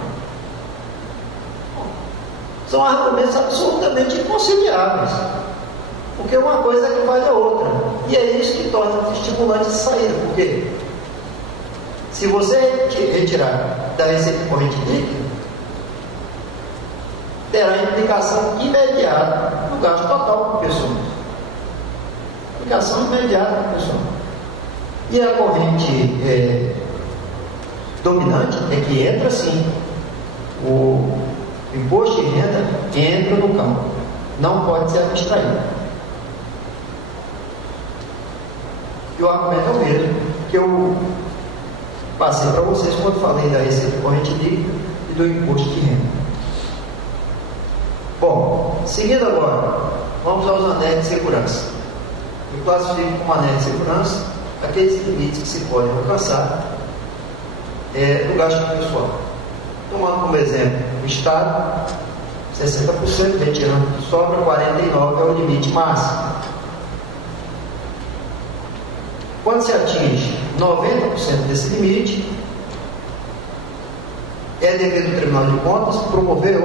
São argumentos absolutamente inconciliáveis, porque uma coisa é que vale a outra, e é isso que torna estimulante de saída. Porque se você retirar da receita corrente líquida, terá implicação imediata no gasto total com pessoas. Implicação imediata com pessoas. E a corrente dominante é que entra sim. O imposto de renda entra no campo, não pode ser abstraído. E o argumento é o mesmo que eu passei para vocês quando falei da receita corrente líquida e do imposto de renda. Bom, seguindo agora, vamos aos anéis de segurança. Eu classifico como anéis de segurança aqueles limites que se podem alcançar do gasto pessoal. Tomando como exemplo o Estado, 60%, retirando o que sobra, 49% é o limite máximo. Quando se atinge 90% desse limite, é dever do Tribunal de Contas promover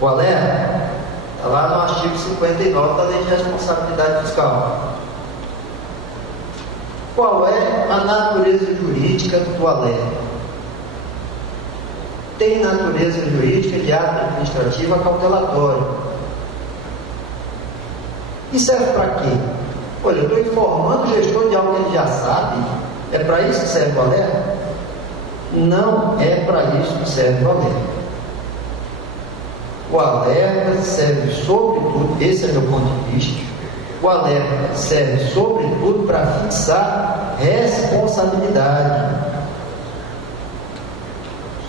o alerta. Está lá no artigo 59 da Lei de Responsabilidade Fiscal. Qual é a natureza jurídica do alerta? Tem natureza jurídica de ato administrativo cautelatório. E serve para quê? Olha, eu estou informando o gestor de algo que ele já sabe. É para isso que serve o alerta? Não é para isso que serve o alerta. O alerta serve sobretudo, esse é meu ponto de vista, o alerta serve sobretudo para fixar responsabilidade.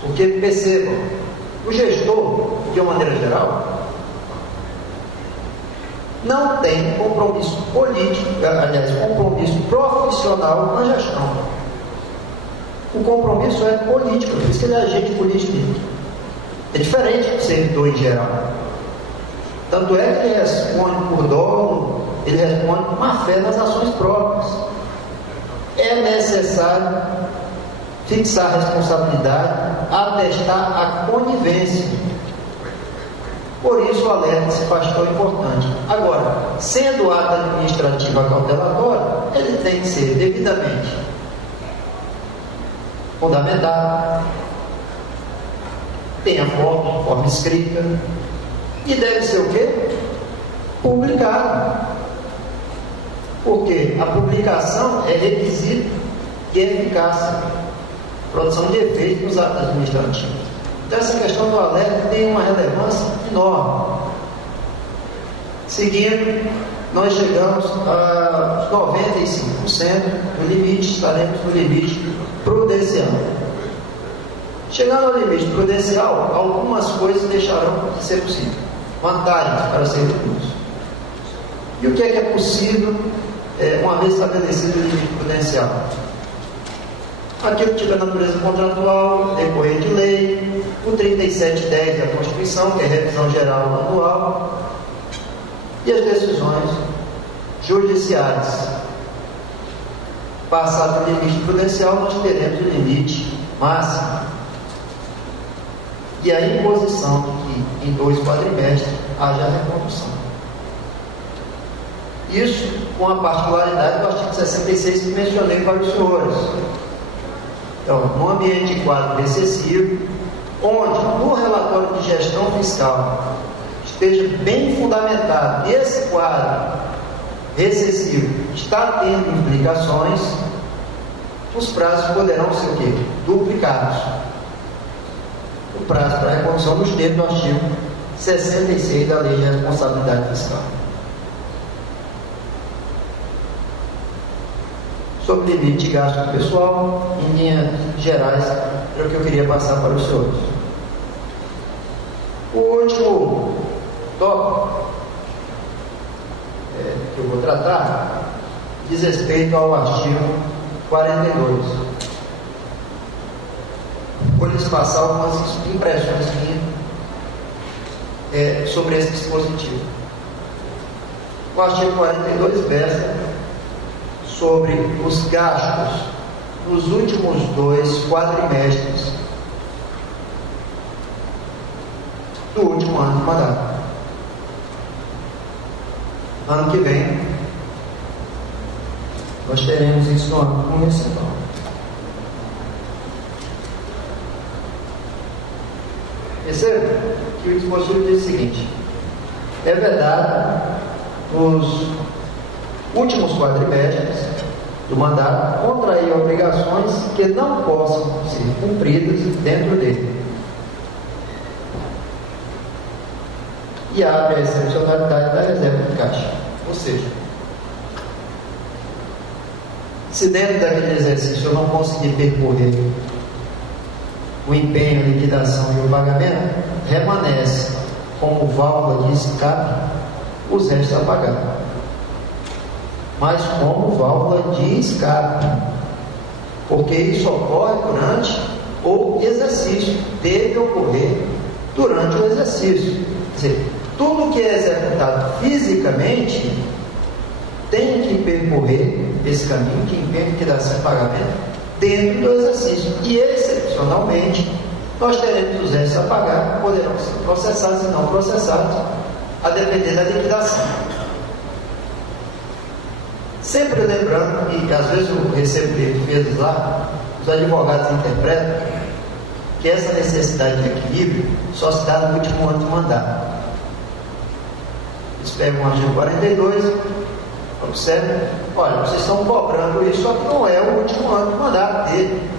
Porque percebam, o gestor, de uma maneira geral, não tem compromisso político, aliás, compromisso profissional na gestão. O compromisso é político, por isso que ele é agente político. É diferente do servidor em geral. Tanto é que ele responde por dolo, ele responde por má fé nas ações próprias. É necessário fixar a responsabilidade, atestar a conivência. Por isso o alerta se faz tão importante. Agora, sendo ato administrativo cautelatório, ele tem que ser devidamente fundamentado, tenha forma escrita e deve ser o quê? Publicado. Porque a publicação é requisito de eficácia, produção de efeito nos atos administrativos. Então essa questão do alerta tem uma relevância enorme. Seguindo, nós chegamos a 95% do limite, estaremos no limite prudencial. Chegando ao limite prudencial, algumas coisas deixarão de ser possível, vantagens para serem recursos. E o que é possível, uma vez estabelecido o limite prudencial? Aquilo que tiver natureza contratual, decorrer de lei, o 3710 da Constituição, que é a revisão geral anual, e as decisões judiciais. Passado o limite prudencial, nós teremos o limite máximo. E a imposição de que em 2 quadrimestres haja recondução. Isso com a particularidade do artigo 66 que mencionei para os senhores. Então, no ambiente de quadro recessivo, onde no relatório de gestão fiscal esteja bem fundamentado esse quadro recessivo está tendo implicações, os prazos poderão ser o quê? Duplicados. O prazo para a recondução nos termos do artigo 66 da Lei de Responsabilidade Fiscal. Sobre limite de gasto pessoal, em linhas gerais, é o que eu queria passar para os senhores. O último tópico que eu vou tratar diz respeito ao artigo 42. Vou lhes passar algumas impressões minhas sobre esse dispositivo. O artigo 42 versa sobre os gastos nos últimos 2 quadrimestres do último ano de mandato. Ano que vem, nós teremos isso no ano municipal. Perceba que o dispositivo diz o seguinte: é vedado nos últimos quadrimestres do mandato contrair obrigações que não possam ser cumpridas dentro dele. E abre a excepcionalidade da reserva de caixa. Ou seja, se dentro daquele exercício eu não conseguir percorrer o empenho, a liquidação e o pagamento, remanesce como válvula de escape os restos a pagar. Mas como válvula de escape. porque isso ocorre durante o exercício, deve ocorrer durante o exercício. Quer dizer, tudo que é executado fisicamente tem que percorrer esse caminho que impede que dá sem pagamento dentro do exercício. E, excepcionalmente, nós teremos os restos a pagar, poderão ser processados e não processados, a depender da liquidação. Sempre lembrando, e às vezes eu recebo defesas lá, os advogados interpretam que essa necessidade de equilíbrio só se dá no último ano de mandato. Eles pegam o artigo 42, observam, olha, vocês estão cobrando isso, só que não é o último ano de mandato dele.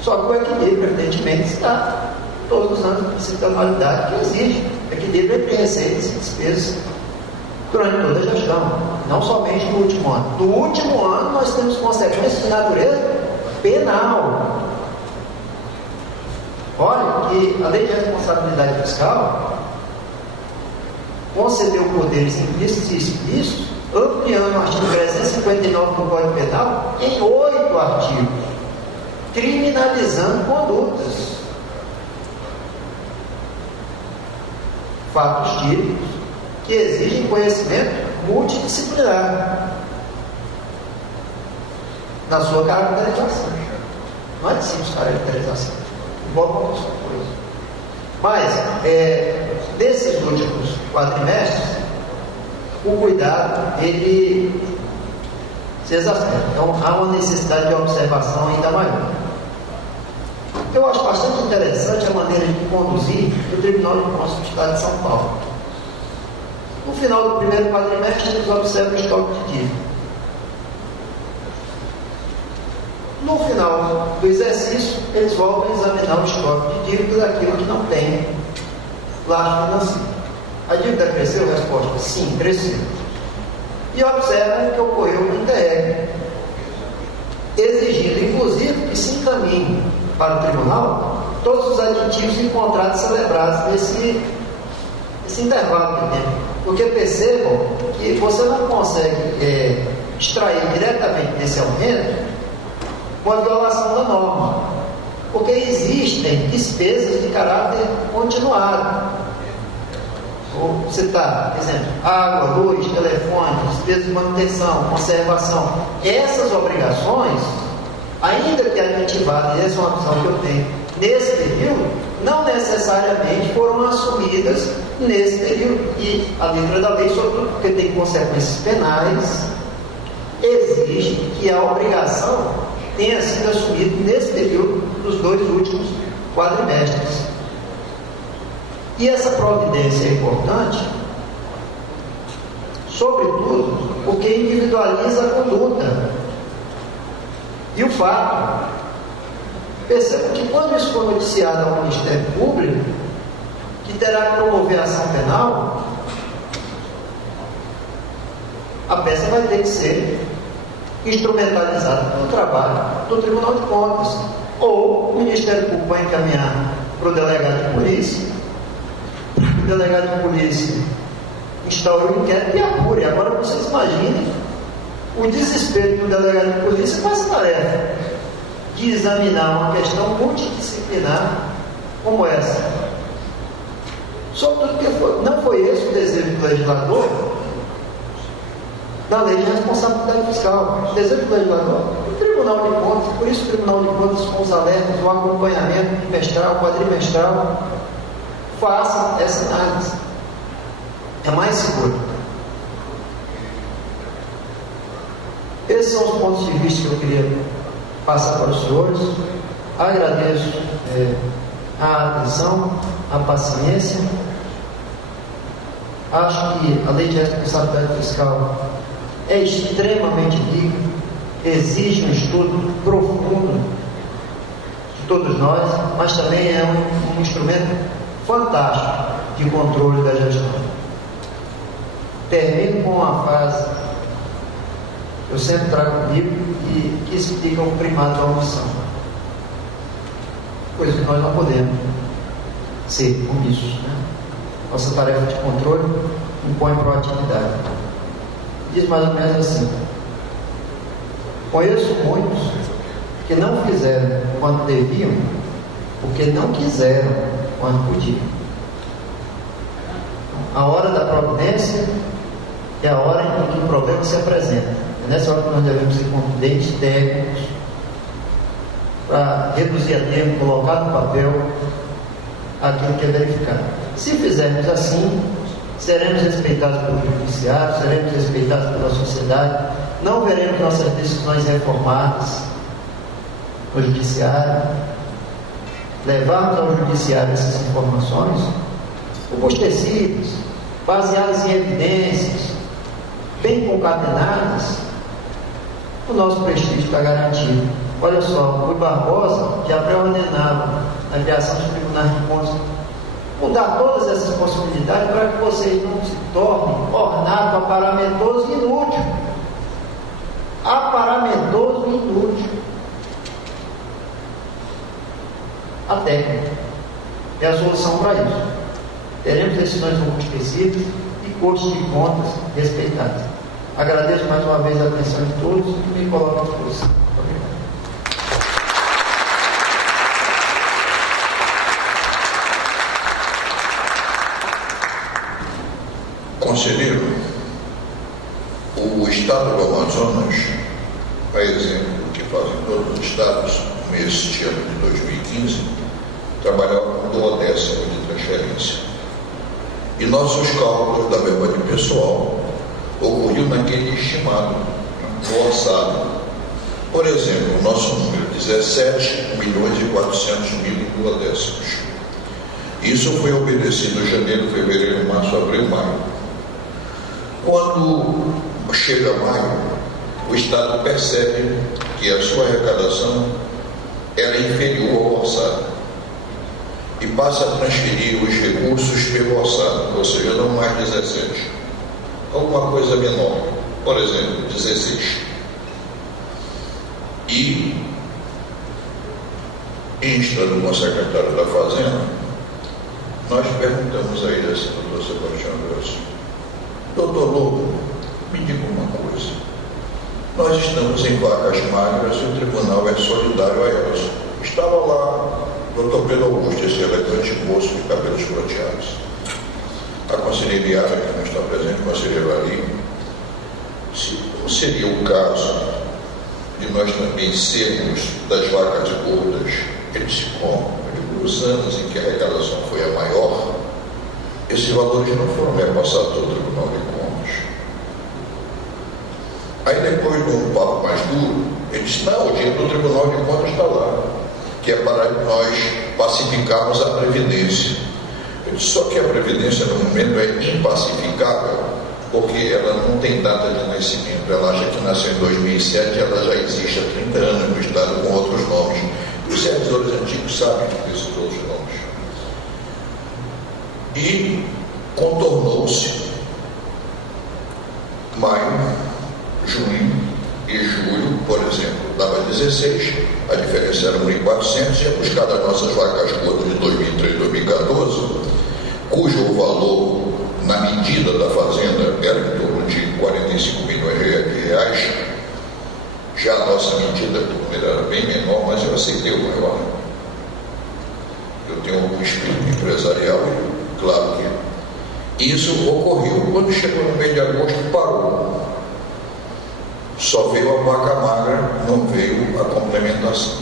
Só que o equilíbrio, evidentemente, está todos os anos de disciplinaridade que exige equilíbrio entre receitas e despesas durante toda a gestão, não somente no último ano. No último ano, nós temos consequências de natureza penal. Olha que a Lei de Responsabilidade Fiscal concedeu poderes implícitos e explícitos, ampliando o artigo 359 do Código Penal em 8 artigos, criminalizando condutas, fatos típicos que exigem conhecimento multidisciplinar na sua caracterização. Não é de simples caracterização, envolve outras coisas. Mas, desses últimos quadrimestres, o cuidado, ele se exaspera. Então, há uma necessidade de observação ainda maior. Eu acho bastante interessante a maneira de conduzir o Tribunal de Contas do Estado de São Paulo. No final do primeiro quadrimestre, eles observam o estoque de dívida. No final do exercício, eles voltam a examinar o estoque de dívida daquilo que não tem lastro financeiro. A dívida cresceu? Resposta: sim, cresceu. E observam o que ocorreu no INTEEG, exigindo, inclusive, que se encaminhe para o tribunal todos os aditivos encontrados e celebrados nesse intervalo de tempo. Porque percebam que você não consegue extrair diretamente desse aumento uma violação da norma, porque existem despesas de caráter continuado. Vou citar, por exemplo, água, luz, telefone, despesas de manutenção, conservação. Essas obrigações, ainda que aditivadas, essa é uma visão que eu tenho, nesse período, não necessariamente foram assumidas nesse período. E a letra da lei, sobretudo porque tem consequências penais, exige que a obrigação tenha sido assumida nesse período dos 2 últimos quadrimestres. E essa providência é importante, sobretudo, porque individualiza a conduta. E o fato, percebam que quando isso for noticiado ao Ministério Público, que terá que promover a ação penal, a peça vai ter que ser instrumentalizada pelo trabalho do Tribunal de Contas. Ou o Ministério Público vai encaminhar para o delegado de polícia, o delegado de polícia instaura o inquérito e apure. Agora vocês imaginem o desespero do delegado de polícia com essa tarefa de examinar uma questão multidisciplinar como essa. Sobretudo porque não foi esse o desejo do legislador na Lei de Responsabilidade Fiscal. O desejo do legislador, o Tribunal de Contas, por isso o Tribunal de Contas, com os alertas, o acompanhamento trimestral, quadrimestral, faça essa análise. É mais seguro. Esses são os pontos de vista que eu queria passar para os senhores. Agradeço a atenção, a paciência. Acho que a Lei de Responsabilidade Fiscal é extremamente rica, exige um estudo profundo de todos nós, mas também é um instrumento fantástico de controle da gestão. Termino com uma frase que eu sempre trago comigo e que explica o primado da omissão. Coisa que nós não podemos ser omissos, né? Nossa tarefa de controle impõe proatividade. Diz mais ou menos assim: conheço muitos que que não fizeram quando deviam, porque não quiseram quando podiam. A hora da providência é a hora em que o problema se apresenta. É nessa hora que nós devemos ser confidentes, técnicos, para reduzir a tempo, colocar no papel aquilo que é verificado. Se fizermos assim, seremos respeitados pelo judiciário, seremos respeitados pela sociedade, não veremos nossas decisões reformadas no judiciário, levarmos ao judiciário essas informações robustecidas, baseadas em evidências, bem concatenadas, o nosso prestígio está garantido. Olha só, o Rui Barbosa já pré-ordenava na criação dos tribunais de contas mudar todas essas possibilidades para que vocês não se tornem ornato, aparamentoso e inútil. Aparamentoso e inútil. A técnica é a solução para isso. Teremos decisões robustecidas e cursos de contas respeitados. Agradeço mais uma vez a atenção de todos e me coloco à disposição. Obrigado. Conselheiro, o Estado do Amazonas, a exemplo do que fazem todos os estados neste ano de 2015, trabalhava com 1/10 de transferência. E nossos cálculos da verba de pessoal ocorriam naquele estimado, no orçado. Por exemplo, o nosso número, 17.400.000 em 1/10. Isso foi obedecido em janeiro, fevereiro, março, abril, maio. Quando chega maio, o Estado percebe que a sua arrecadação era inferior ao orçado e passa a transferir os recursos pelo orçado, ou seja, não mais 17. Alguma coisa menor, por exemplo, 16. E instando o secretário da Fazenda, nós perguntamos a ele assim, doutor Sebastião Grosso: doutor Lobo, me diga uma coisa. Nós estamos em vacas magras e o tribunal é solidário a elas. Estava lá doutor Pedro Augusto, esse elegante moço de cabelos prateados. A conselheira que não está presente, o conselheiro ali, não seria o caso de nós também sermos das vacas gordas? Ele disse: como? Nos anos em que a arrecadação foi a maior, esses valores não foram repassados ao Tribunal de Contas. Aí depois de um papo mais duro, ele disse: não, o dinheiro do Tribunal de Contas está lá, que é para nós pacificarmos a Previdência. Eu disse: só que a Previdência no momento é impacificável, porque ela não tem data de nascimento. Ela acha que nasceu em 2007 e ela já existe há 30 anos no Estado com outros nomes. Os servidores antigos sabem desses outros nomes. E contornou-se maio, junho e julho, por exemplo, dava 16, a diferença era 1.400, ia buscar das nossas vacas gordas de 2013 e 2014, cujo valor, na medida da Fazenda, era em torno de 45 milhões de reais. Já a nossa medida era bem menor, mas eu aceitei o maior. Eu tenho um espírito empresarial e, claro que isso ocorreu. Quando chegou no mês de agosto, parou. Só veio a vaca magra, não veio a complementação.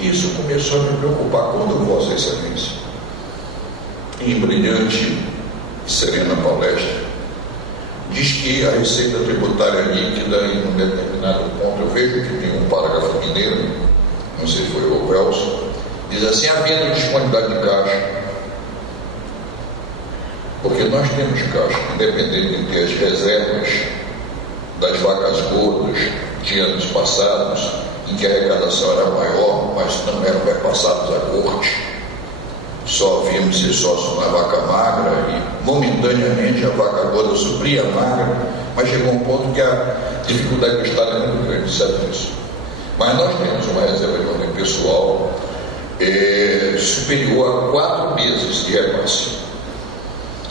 Isso começou a me preocupar. Quando Vossa Excelência, em brilhante e serena palestra, diz que a receita tributária líquida em um determinado ponto, eu vejo que tem um parágrafo mineiro, não sei se foi o Wells, diz assim: havendo disponibilidade de caixa, porque nós temos caixa, independente de ter as reservas das vacas gordas de anos passados, em que a arrecadação era maior, mas não eram repassados à corte. Só havíamos ser sócio na vaca magra e momentaneamente a vaca gorda supria a magra, mas chegou um ponto que a dificuldade do Estado é muito grande, sabe disso. Mas nós temos uma reserva de ordem pessoal superior a 4 meses de repasse,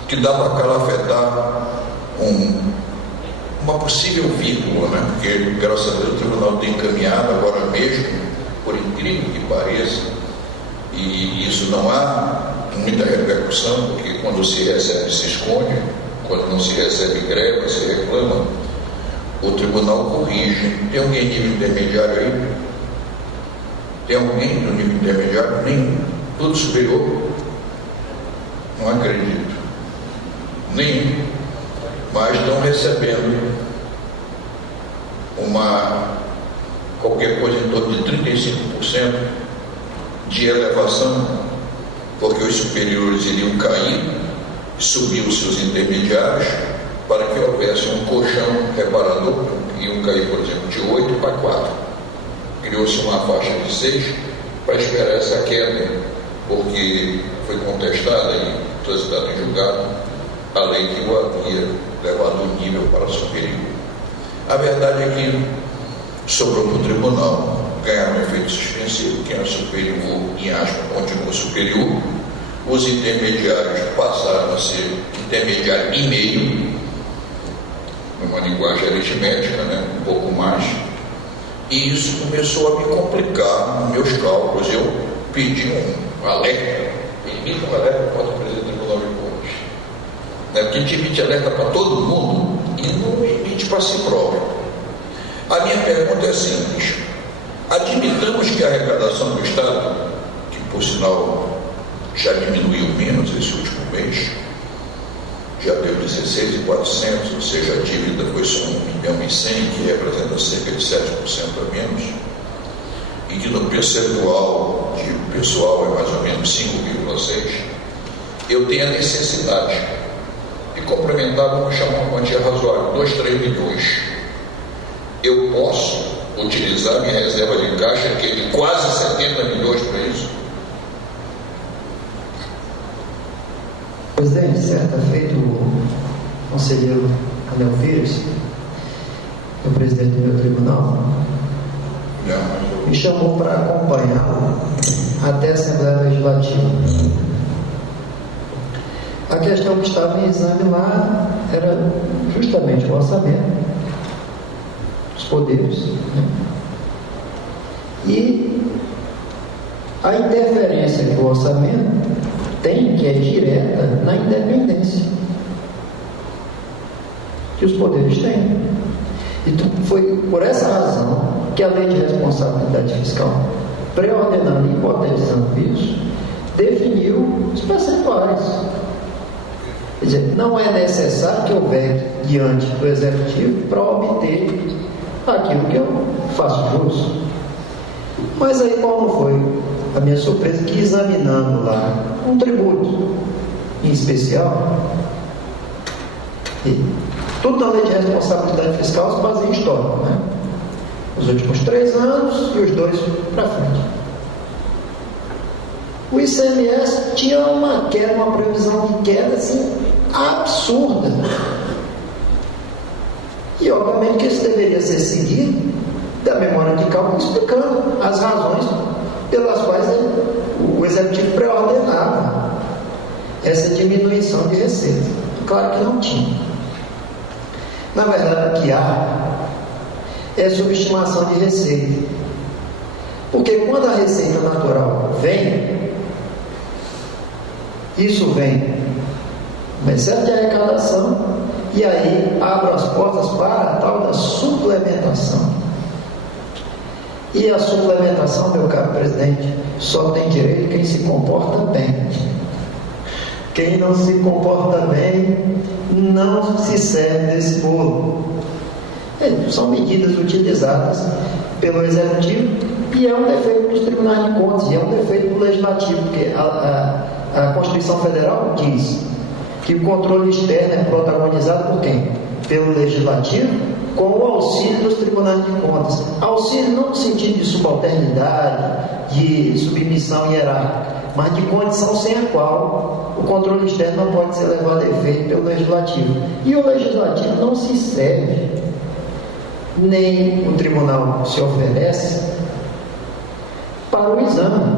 que dá para calafetar um uma possível vírgula, né? Porque, graças a Deus, o tribunal tem encaminhado agora mesmo, por incrível que pareça, e isso não há muita repercussão, porque quando se recebe se esconde, quando não se recebe greve, se reclama, o tribunal corrige. Tem alguém nível intermediário aí? Tem alguém do nível intermediário? Nenhum. Tudo superior? Não acredito. Nenhum. Mas estão recebendo qualquer coisa em torno de 35% de elevação, porque os superiores iriam cair, subir os seus intermediários, para que houvesse um colchão reparador, iam cair, por exemplo, de 8 para 4. Criou-se uma faixa de 6 para esperar essa queda, porque foi contestada e transitada em julgado a lei que o havia levado o nível para superior. A verdade é que sobrou para o tribunal ganhar um efeito suspensivo. Quem é superior, em aspas, continua superior. Os intermediários passaram a ser intermediário e meio, numa linguagem aritmética, né? Um pouco mais. E isso começou a me complicar nos meus cálculos. Eu pedi um alerta, emite um alerta contra o presidente do Tribunal de Contas, né? Porque a gente emite alerta para todo mundo e não emite para si próprio. A minha pergunta é simples: admitamos que a arrecadação do Estado, que por sinal já diminuiu menos esse último mês, já deu 16.400, ou seja, a dívida foi só 1,1 milhão, que representa cerca de 7% a menos, e que no percentual de pessoal é mais ou menos 5,6%, eu tenho a necessidade de complementar, vamos chamar uma quantia razoável, 2, 3 milhões. Eu posso utilizar minha reserva de caixa, que é de quase 70 milhões para isso? Presidente, certa feita o conselheiro Anel Pires, o presidente do meu tribunal, me chamou para acompanhá-lo até a Assembleia Legislativa. A questão que estava em exame lá era justamente o orçamento, os poderes, né? E a interferência que o orçamento tem, que é direta, na independência que os poderes têm. Então, foi por essa razão que a Lei de Responsabilidade Fiscal, pré-ordenando e hipotetizando isso, definiu os percentuais. Quer dizer, não é necessário que eu venha diante do Executivo para obter aquilo que eu faço jus. Mas aí qual não foi a minha surpresa? Que examinando lá um tributo em especial, e tudo na Lei de Responsabilidade Fiscal se baseia em histórico, né? Os últimos 3 anos e os 2 para frente. O ICMS tinha uma queda, uma previsão de queda assim, absurda. E obviamente que isso deveria ser seguido da memória de cálculo, explicando as razões pelas quais o Executivo pré-ordenava essa diminuição de receita. Claro que não tinha. Na verdade, o que há é subestimação de receita. Porque quando a receita natural vem, isso vem no excesso de arrecadação, e aí abre as portas para a tal da suplementação. E a suplementação, meu caro presidente, só tem direito quem se comporta bem. Quem não se comporta bem não se serve desse bolo. São medidas utilizadas pelo Executivo e é um defeito dos tribunais de contas, e é um defeito do Legislativo, porque a Constituição Federal diz que o controle externo é protagonizado por quem? Pelo Legislativo, com o auxílio dos tribunais de contas. Auxílio não no sentido de subalternidade, de submissão hierárquica, mas de condição sem a qual o controle externo não pode ser levado a efeito pelo Legislativo. E o Legislativo não se serve, nem o tribunal se oferece para o exame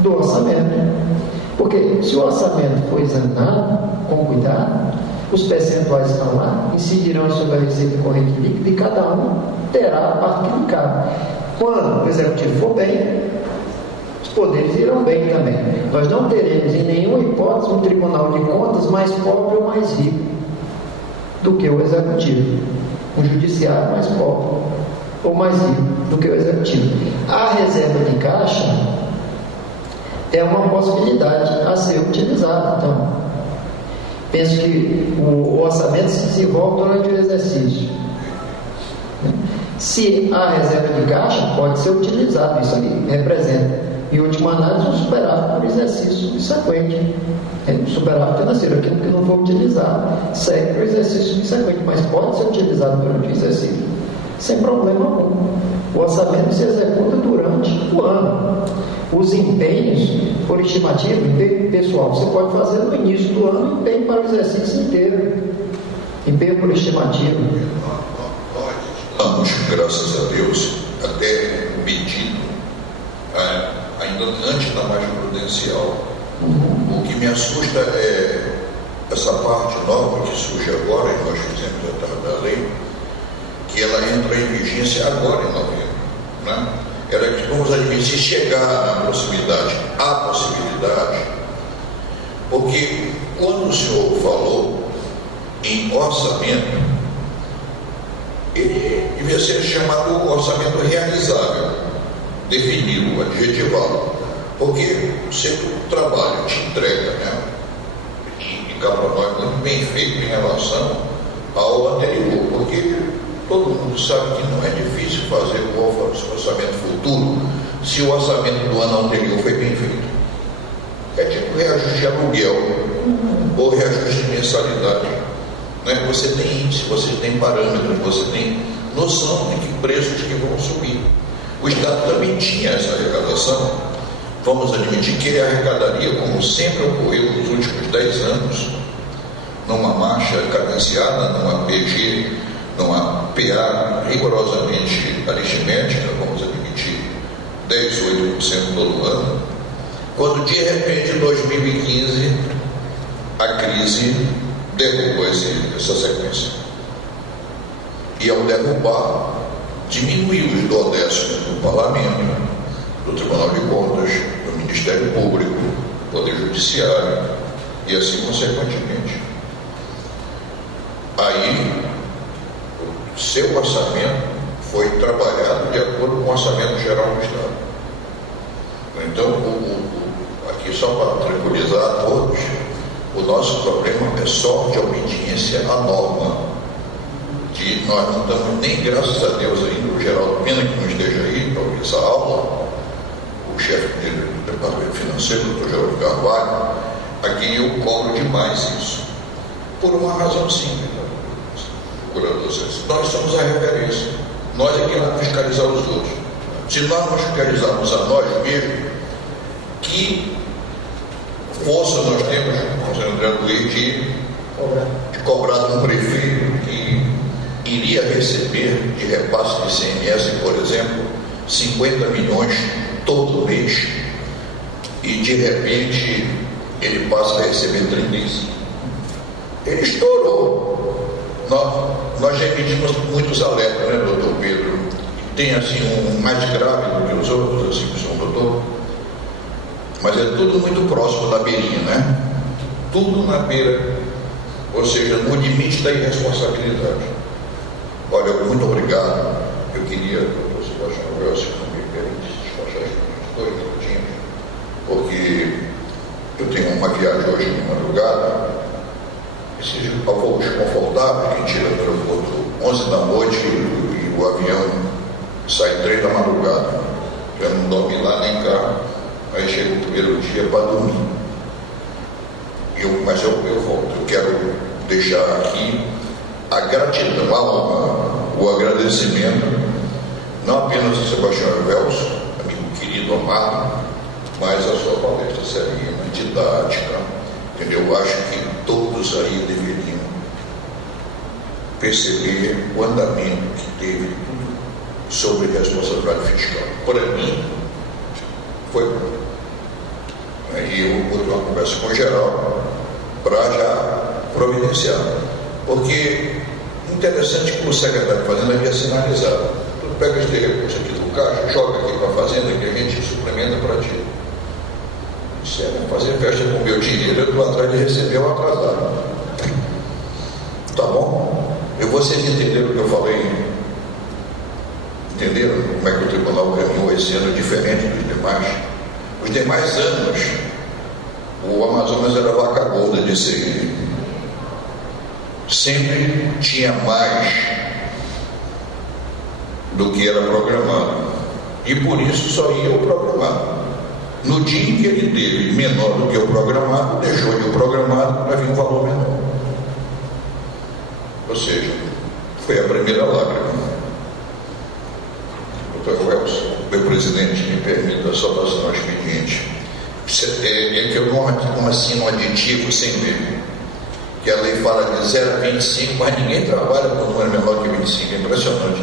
do orçamento. Porque se o orçamento for examinado com cuidado, Os percentuais estão lá, incidirão sobre a receita corrente líquida e cada um terá a parte que lhe cabe. Quando o executivo for bem, os poderes irão bem também. Nós não teremos em nenhuma hipótese um Tribunal de Contas mais pobre ou mais rico do que o executivo. Um judiciário mais pobre ou mais rico do que o executivo. A reserva de caixa é uma possibilidade a ser utilizada. Então, penso que o orçamento se desenvolve durante o exercício. Se há reserva de caixa, pode ser utilizado. Isso aí representa, em última análise, um superávit por exercício subsequente. Um superávit financeiro, aquilo que não for utilizado, segue para o exercício subsequente, mas pode ser utilizado durante o exercício, sem problema algum. O orçamento se executa durante o ano. Os empenhos, por estimativa, empenho pessoal, você pode fazer no início do ano, empenho para o exercício inteiro. Empenho por estimativa. Nós estamos, graças a Deus, até o pedido, ainda antes da margem prudencial. O que me assusta é essa parte nova que surge agora, e nós fizemos a lei, que ela entra em vigência agora em novembro, né? Era que vamos admitir, se chegar na proximidade, há possibilidade, porque quando o senhor falou em orçamento, ele devia ser chamado orçamento realizável, definido, adjetivado, porque sempre o trabalho te entrega, né? E cá para nós muito bem feito em relação ao anterior, porque todo mundo sabe que não é difícil fazer o orçamento futuro se o orçamento do ano anterior foi bem feito. É tipo reajuste de aluguel ou reajuste de mensalidade. Né? Você tem índice, você tem parâmetros, você tem noção de que preços que vão subir. O Estado também tinha essa arrecadação. Vamos admitir que ele arrecadaria, como sempre ocorreu nos últimos 10 anos, numa marcha cadenciada, numa PG, numa PA rigorosamente aritmética, vamos admitir 10, 8% todo ano, quando de repente em 2015 a crise derrubou essa sequência. E ao derrubar, diminuiu os duodécimos do Parlamento, do Tribunal de Contas, do Ministério Público, do Poder Judiciário e assim consequentemente. Aí seu orçamento foi trabalhado de acordo com o orçamento geral do Estado. Então, aqui só para tranquilizar a todos, o nosso problema é só de obediência à norma, que nós não estamos nem, graças a Deus, ainda, o Geraldo, pena que não esteja aí para ouvir essa aula, o chefe do Departamento Financeiro, o Dr. Geraldo Carvalho, a quem eu cobro demais isso, por uma razão simples. Nós somos a referência, nós é que vamos fiscalizar os outros. Se nós não fiscalizarmos a nós mesmos, que força nós temos, como o senhor André Luiz, de cobrar de um prefeito que iria receber de repasse de ICMS, por exemplo, 50 milhões todo mês, e de repente ele passa a receber 35. Ele estourou. Nós já emitimos muitos alertas, né, doutor Pedro? Tem assim um mais grave do que os outros, assim, o senhor doutor, mas é tudo muito próximo da beirinha, né? Tudo na beira, ou seja, no limite da irresponsabilidade. Olha, muito obrigado. Eu queria, doutor Sebastião Noel, se não me permite despachar os 2 minutinhos, porque eu tenho uma viagem hoje de madrugada. Seja voos confortáveis, que tira do aeroporto 11 da noite e o avião sai 3 da madrugada. Já não dorme lá nem cá, aí chega o primeiro dia para dormir. Mas eu volto. Eu quero deixar aqui a gratidão, a honra, o agradecimento, não apenas a Sebastião Velso, amigo querido, amado, mas a sua palestra serena, didática, entendeu? Eu acho que todos aí deveriam perceber o andamento que teve sobre responsabilidade fiscal. Para mim, foi bom. Aí eu vou ter uma conversa com o geral para já providenciar. Porque interessante que o secretário de Fazenda havia sinalizado: tu pega este recurso aqui do caixa, joga aqui para a Fazenda que a gente suplementa para ti. Isso é fazer festa com o meu dinheiro, eu estou atrás de receber o atrasado. Tá bom? Vocês entenderam o que eu falei? Entenderam como é que o tribunal caminhou esse ano diferente dos demais? Os demais anos, o Amazonas era vaca gorda de seguir. Sempre tinha mais do que era programado. E por isso só ia o programado. No dia em que ele teve menor do que o programado, deixou de o programado para vir um valor menor. Ou seja, foi a primeira lágrima. Dr. Welson, meu presidente, me permita só passar um expediente. É que eu não assino um aditivo sem ver. Que a lei fala de 0 a 25, mas ninguém trabalha com número menor que 25, é impressionante.